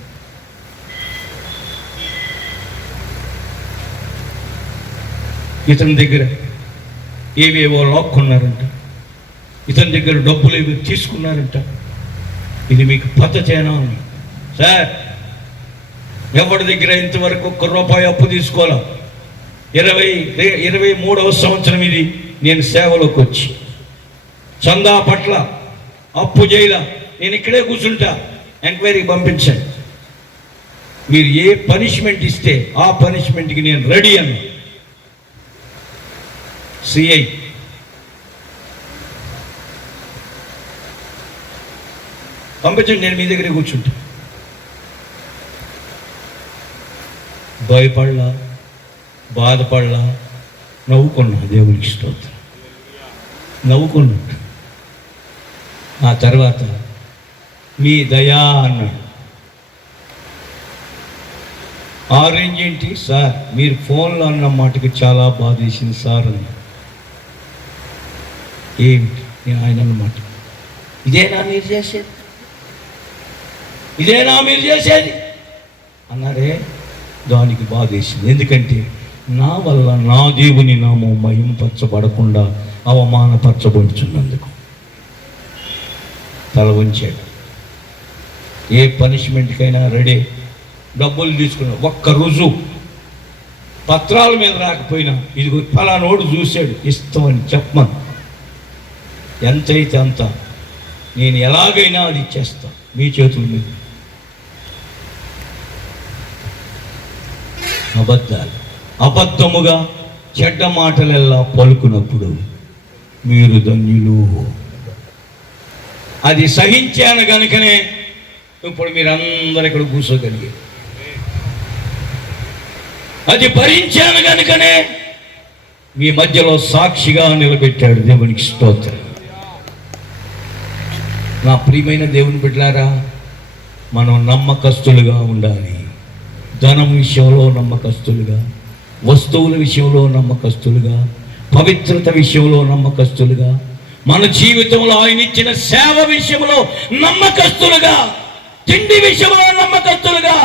ఇతని దగ్గర ఏవేవో లాక్కున్నారంట, ఇతని దగ్గర డబ్బులు ఏవి తీసుకున్నారంట. ఇది మీకు పద్ధతేనా? సార్, ఎవరి దగ్గర ఇంతవరకు ₹1 అప్పు తీసుకోవాలా? 23వ సంవత్సరం ఇది నేను సేవలోకి వచ్చి. చందా పట్ల అప్పు చేయలా. నేను ఇక్కడే కూర్చుంటా, ఎంక్వైరీకి పంపించండి. మీరు ఏ పనిష్మెంట్ ఇస్తే ఆ పనిష్మెంట్కి నేను రెడీ అన్నా. సిఐ పంపించండి, నేను మీ దగ్గర కూర్చుంటా. భయపడలా, బాధపడలా, నవ్వుకున్నా. దేవునికి స్తోత్రం. నవ్వుకున్నా. ఆ తర్వాత మీ దయా అన్నాడు. ఆ రేంజ్ ఏంటి సార్? మీరు ఫోన్లో అన్న మాటకి చాలా బాధ వేసింది సార్ అన్న. ఏమిటి? నేను ఆయన అన్నమాట, ఇదేనా మీరు చేసేది? ఇదేనా మీరు చేసేది అన్నారే. దానికి బాధ వేసింది. ఎందుకంటే నా వల్ల నా దేవుని నామం మహిమపరచబడకుండా అవమానపరచబడుచున్నందుకు తల వంచాడు. ఏ పనిష్మెంట్కైనా రెడీ. డబ్బులు తీసుకున్నా, ఒక్క రుజువు పత్రాల మీద రాకపోయినా ఇదిగో ఫలానోడు చూశాడు, ఇస్తామని చెప్పమని. ఎంతైతే అంత నేను ఎలాగైనా అది ఇచ్చేస్తా మీ చేతుల మీద. అబద్ధాలు, అబద్ధముగా చెడ్డ మాటలెల్లా పలుకున్నప్పుడు మీరు ధన్యులు. అది సహించాను కనుకనే ఇప్పుడు మీరందరూ ఇక్కడ కూర్చోగలిగారు. అది భరించాను కనుకనే మీ మధ్యలో సాక్షిగా నిలబెట్టాడు. దేవునికి స్తోత్రం. నా ప్రియమైన దేవుని బిడ్డలారా, మనం నమ్మకస్తులుగా ఉండాలి. ధనం విషయంలో నమ్మకస్తులుగా, వస్తువుల విషయంలో నమ్మకస్తులుగా, పవిత్రత విషయంలో నమ్మకస్తులుగా, మన జీవితంలో ఆయన ఇచ్చిన సేవ విషయంలో నమ్మకస్తులుగా, తిండి విషయంలో నమ్మకస్తులుగా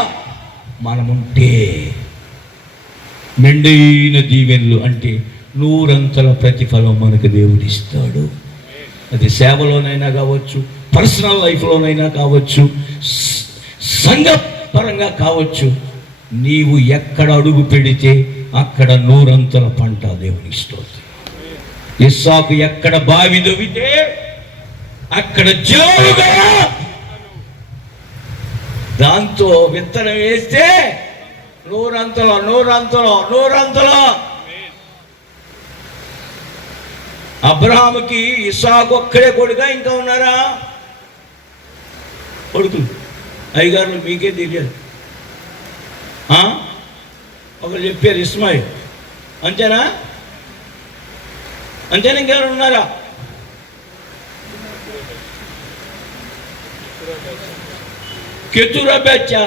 మనముంటే మెండైన దీవెనలు అంటే 100 ప్రతిఫలం మనకు దేవుడు ఇస్తాడు. అది సేవలోనైనా కావచ్చు, పర్సనల్ లైఫ్లోనైనా కావచ్చు, సంఘ పరంగా కావచ్చు. నీవు ఎక్కడ అడుగు పెడితే అక్కడ 100 పంట దేవునికి స్తోత్రం. ఇస్సాకు ఎక్కడ బావి దొవితే అక్కడ జోరుగా దాంతో విత్తనం వేస్తే 100 అబ్రహాముకి ఇస్సాకు ఒక్కడే కొడుక, ఇంకా ఉన్నారా కొడుకులు? అయ్యగారు మీకే తెలియదు. ఒకరు చెప్పారు ఇస్మాయిల్, అంతేనా? అంతేనా? ఇంకెవరు ఉన్నారా? కెతురా బెచ్చా,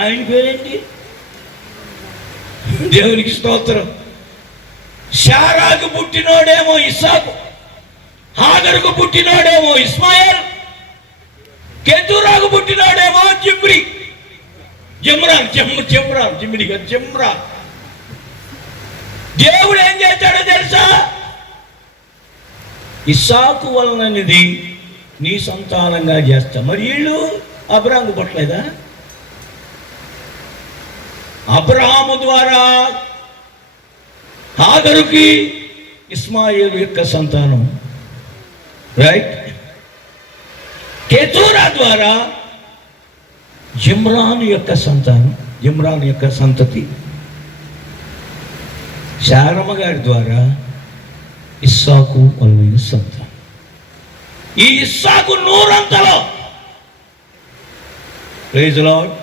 ఆయన పేరేంటి? దేవునికి స్తోత్రం. శారాకు పుట్టినోడేమో ఇస్సాకు, హాగరుకు పుట్టినోడేమో ఇస్మాయిల్, కెతూరాకు పుట్టినాడేమో జిమ్రా. దేవుడు ఏం చేశాడో తెలుసా? ఇస్సాకు వలననిది నీ సంతానంగా చేస్తా. మరి వీళ్ళు అబ్రాహాము పుట్టలేదా? అబ్రహాము ద్వారా హాగరుకి ఇస్మాయిల్ యొక్క సంతానం, రైట్? కెతూరా ద్వారా జిమ్రాన్ యొక్క సంతానం, జిమ్రాన్ యొక్క సంతతి. శారమ్మ గారి ద్వారా ఇస్సాకు వలన సంతానం. ఈ ఇస్సాకు నూరంతలో. Praise lord.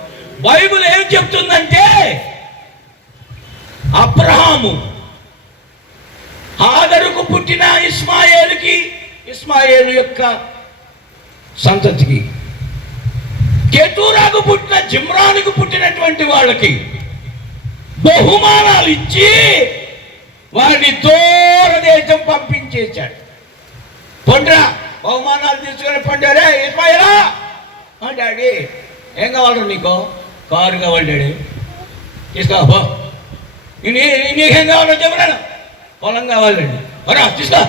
బైబిల్ ఏం చెప్తుందంటే అబ్రహాము హాగరుకు పుట్టిన ఇస్మాయేలు యొక్క సంతతికి, కెతూరాకు పుట్టిన జిమ్రానుకు పుట్టినటువంటి వాళ్ళకి బహుమానాలు ఇచ్చి వారిని దూర దేశం పంపించేశాడు. పండ్రా, బహుమానాలు తీసుకొని పండారే ఇస్మాయిలా. డాడీ ఏం కావాలి నీకు? కారు కావాలి డాడీ, తీసుకో. నీకేం కావాలో చెప్పరాను? పొలం కావాలండి. మరా తీసుకో.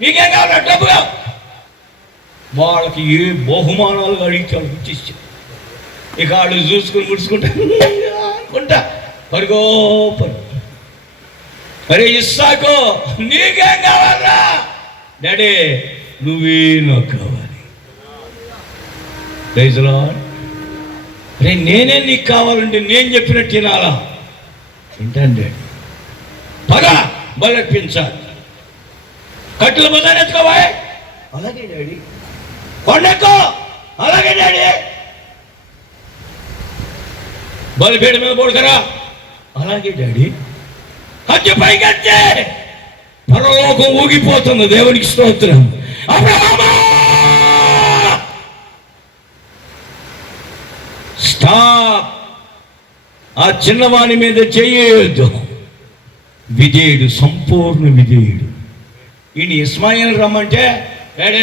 నీకేం కావాలా? డబ్బు కావాలి. వాళ్ళకి ఏ బహుమానాలు అడిగించాడు, ఇచ్చేసాడు. ఇక వాళ్ళు చూసుకుని ముడుచుకుంటా అనుకుంటా పరుగో పరుగు. అరే ఇస్సాకు, నీకేం కావాలా? డాడీ నువ్వే నాకు కావాలి. Praise Lord. అరే నేనే నీకు కావాలంటే నేను చెప్పినట్టు తినాలా? వింటాను డాడీ. పద బలర్పించాలి. కట్టెల బజార్ ఎత్తుకోవా? అలాగే డాడీ. కొండెక్కో? అలాగే డాడీ. బలిపేట మీద పడుకరా? అలాగే డాడీ. హత్య పైకెత్తే పరలోకం ఊగిపోతుంది. దేవునికి స్తోత్రం. అబ్రహామా స్టాప్. ఆ చిన్నవాని మీద చేయొద్దు. విధేయుడు, సంపూర్ణ విధేయుడు. ఈయన ఇస్మాయిల్ రమ్మంటే డాడీ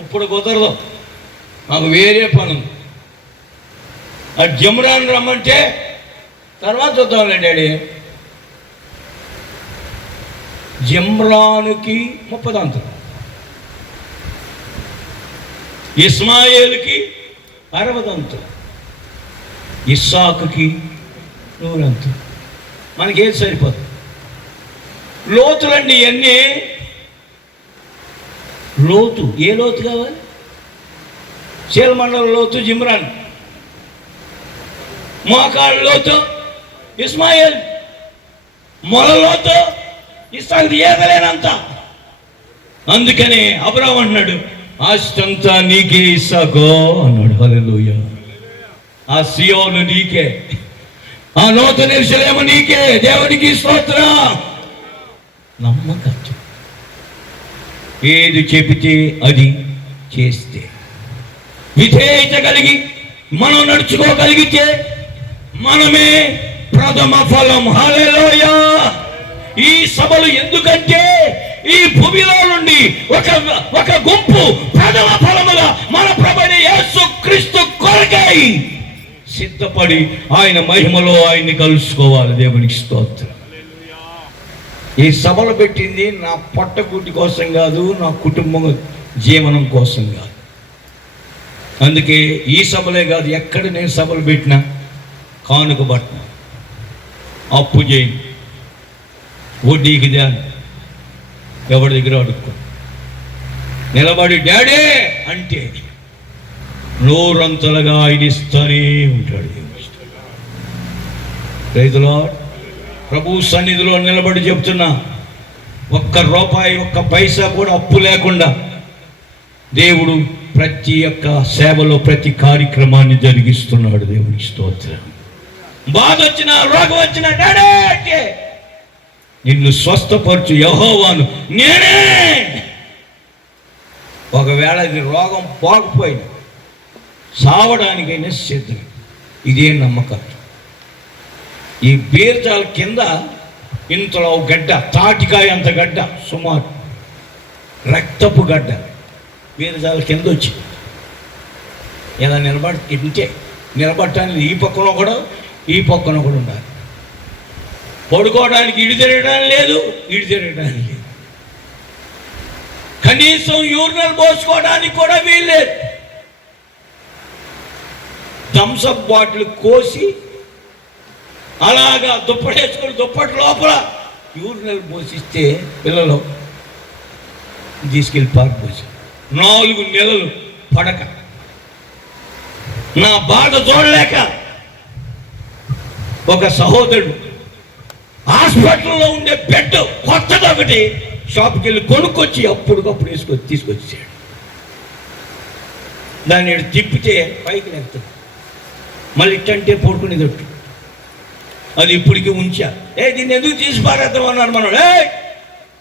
ఇప్పుడు కుదరదు, నాకు వేరే పను. ఆ జిమ్రాన్ రమ్మంటే తర్వాత చూద్దాంలే డాడీ. జిమ్రానుకి 30 అంతలు, ఇస్మాయిల్కి 60 అంతలు, ఇస్సాకుకి 100 అంతలు. మనకేది సరిపోదు. లోతులండి ఇవన్నీ. లోతు, ఏ లోతు కావాలి? చీలమండల లోతు జిమ్రాన్, మోకాళ్ళ లోతు ఇస్మాయిల్, మొల లోతు ఇస్సాకు ఏదలేనంత. అందుకనే అబ్రహాము అన్నాడు, ఆస్తంతా నీకే ఇస్సాకో అన్నాడు. హల్లెలూయా. ఆ సియోను నీకే, ఆ నూతన యెరూషలేము నీకే. దేవునికి స్తోత్రం. నమ్మకం. ఏది చెబితే అది చేస్తే, విధేయత కలిగి మనం నడుచుకోగలిగితే మనమే ప్రథమ ఫలం. హల్లెలూయా. ఈ సభలు ఎందుకంటే ఈ భూమిలో నుండి ఒక గుంపు ప్రథమ ఫలముగా మన ప్రభువైన యేసుక్రీస్తు కొరకై సిద్ధపడి ఆయన మహిమలో ఆయన్ని కలుసుకోవాలి. దేవునికి స్తోత్రం. ఈ సభలు పెట్టింది నా పొట్టకూటి కోసం కాదు, నా కుటుంబం జీవనం కోసం కాదు. అందుకే ఈ సభలే కాదు, ఎక్కడ నేను సభలు పెట్టినా కానుక పట్టిన, అప్పు చేయి, వడ్డీకి దాని, ఎవరి దగ్గర అడుక్కో, నిలబడి డాడీ అంటే నూరంతలుగా ఆయన ఇస్తూనే ఉంటాడు. Praise the lord. ప్రభు సన్నిధిలో నిలబడి చెప్తున్నా, ఒక్క రూపాయి, ఒక్క పైసా కూడా అప్పు లేకుండా దేవుడు ప్రతి ఒక్క సేవలో ప్రతి కార్యక్రమాన్ని జరిగిస్తున్నాడు. దేవునికి స్తోత్రం. బాధ వచ్చినా, రోగం వచ్చినా డాడీ అంటే నిన్ను స్వస్థపరచు యెహోవాను నేనే. ఒకవేళ ఇది రోగం పోకపోయినా సావడానికైనా సిద్ధం. ఇదే నమ్మకం. ఈ బీర్జాల కింద ఇంతలో గడ్డ, తాటికాయ అంత గడ్డ, సుమారు రక్తపు గడ్డ బీర్జాల కింద వచ్చింది. ఇలా ఇంటే నిలబడటానికి ఈ పక్కన ఒకడు ఈ పక్కన ఒకడు ఉండాలి. పడుకోవడానికి ఇడి తిరగడానికి లేదు, ఇడి తిరగడానికి లేదు. కనీసం యూరినల్ పోసుకోవడానికి కూడా వీల్లేదు. థమ్సప్ బాటిల్ కోసి అలాగా దుప్పటేసుకొని దుప్పటి లోపల యూరినల్ పోసిస్తే పిల్లలు తీసుకెళ్ళి పార్క్ పోసి 4 నెలలు పడక. నా బాధ చూడలేక ఒక సహోదరుడు హాస్పిటల్లో ఉండే బెడ్ కొత్తది ఒకటి షాప్కి వెళ్ళి కొనుక్కొచ్చి అప్పుడుకప్పుడు తీసుకొచ్చాడు. దాన్ని తిప్పితే పైకి లేపుతాడు, మళ్ళీ ఇట్టంటే పడుకునేదట్టు. అది ఇప్పటికీ ఉంచా. దీన్ని ఎందుకు తీసి పారేద్దాం అన్నాడు మనోడు.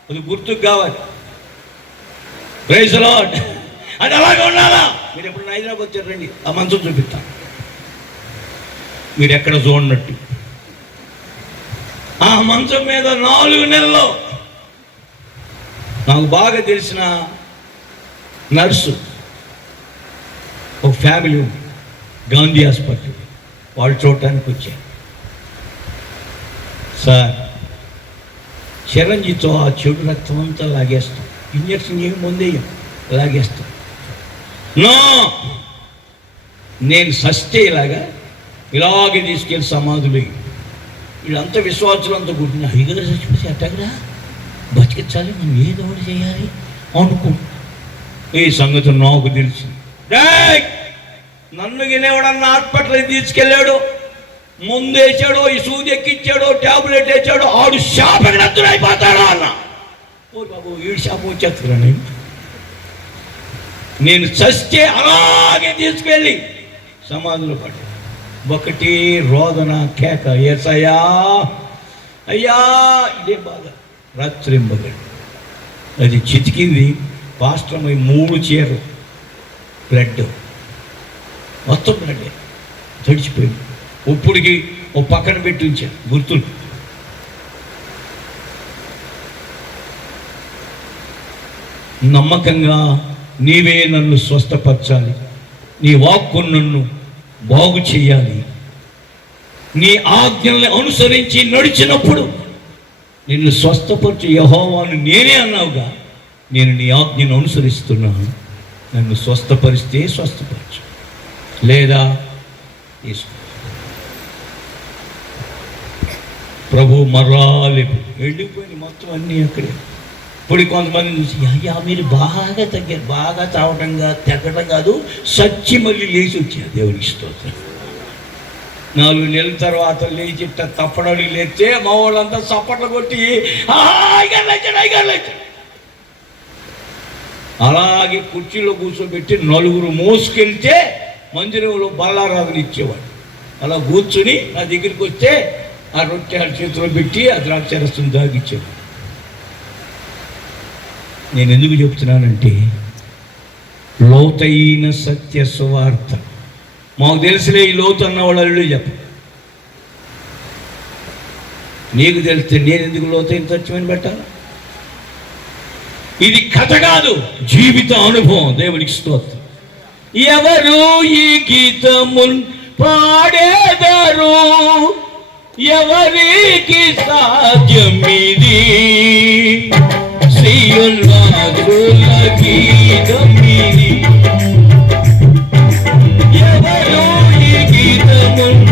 అది గుర్తుకు కావాలి. Praise the Lord. అది అలాగే ఉండాలా. మీరు ఎప్పుడు హైదరాబాద్ వచ్చారండి, ఆ మంచం చూపిస్తాను, మీరు ఎక్కడ చూడనట్టు. ఆ మంచం మీద 4 నెలల్లో నాకు బాగా తెలిసిన నర్సు ఒక ఫ్యామిలీ ఉంది, గాంధీ హాస్పిటల్, వాళ్ళు చూడటానికి వచ్చారు. సార్, చిరంజీతో ఆ చెడు రక్తం అంతా లాగేస్తాం, ఇంజక్షన్ ఏమి ముందేయం, లాగేస్తాం. నో, నేను సస్తే ఇలాగే తీసుకెళ్ళి సమాధులు. వీళ్ళంతా విశ్వాసులు అంతా కూర్చుని హైదరాబాద్ చచ్చిపోతే అట్టగా బతికించాలి, మనం ఏదో ఒకటి చేయాలి అనుకో. ఈ సంగతి నాకు తెలిసింది. నన్ను గినేవాడన్న హాస్పిటల్కి తీసుకెళ్ళాడు, ముందేసాడో ఈ సూది ఎక్కించాడో ట్యాబ్లెట్ వేసాడో ఆడు శాపగ్రస్తుడు అయిపోతాడు అన్న. ఓ బాబు, ఈడు శాపం వచ్చేస్తున్నా. నేను చస్తే అలాగే తీసుకెళ్ళి సమాధిలో పడ్డా. ఒకటి రోదన కేక, ఏసయ్యా అయ్యా, ఇదే బాగా రాత్రింబగడు. అది చితికింది. పాస్టర్మై 3 చీరలు బ్లడ్, మొత్తం బ్లడ్ తడిచిపోయింది. ఇప్పటికి ఓ పక్కన పెట్టి ఉంచాను గుర్తులు. నమ్మకంగా నీవే నన్ను స్వస్థపరచాలి, నీ వాక్కు నన్ను బాగు చేయాలి. నీ ఆజ్ఞల్ని అనుసరించి నడిచినప్పుడు నిన్ను స్వస్థపరచు యెహోవాను నేనే అన్నావుగా. నేను నీ ఆజ్ఞను అనుసరిస్తున్నాను. నన్ను స్వస్థపరిస్తే స్వస్థపరచు, లేదా తీసుకో. ప్రభు మర్రాలేపు వెళ్ళిపోయింది మొత్తం అన్నీ అక్కడే. ఇప్పుడు కొంతమంది చూసి, అయ్యా మీరు బాగా తగ్గారు, బాగా తగ్గడం కాదు, సచ్చి మళ్ళీ లేచి వచ్చారు. దేవుడికి స్తోత్రం. 4 నెలల తర్వాత లేచి తప్పడానికి లేస్తే మా వాళ్ళంతా చప్పట్లు కొట్టి లేచాడు. అలాగే కుర్చీలో కూర్చోబెట్టి 4 మోసుకెళ్తే మందిరంలో బల్లారాధన ఇచ్చేవాడు. అలా కూర్చుని నా దగ్గరికి వస్తే ఆ రొట్టె చేతిలో పెట్టి ఆ ద్రాక్షరసం దాగిచ్చేవాడు. నేను ఎందుకు చెప్తున్నానంటే, లోతైన సత్య సువార్త మాకు తెలిసిలే. ఈ లోతు అన్నవాళ్ళు చెప్ప, నీకు తెలిస్తే నేను ఎందుకు లోతైన సత్యమని పెట్టాలి? ఇది కథ కాదు, జీవిత అనుభవం. దేవునికి స్తోత్రం. ఎవరు ఈ గీతమున్ పాడేదారు, ఎవరికి సాధ్యమిది? శ్రీయుల్లాదుల గీతమిది. ఎవరు ఈ గీతమున్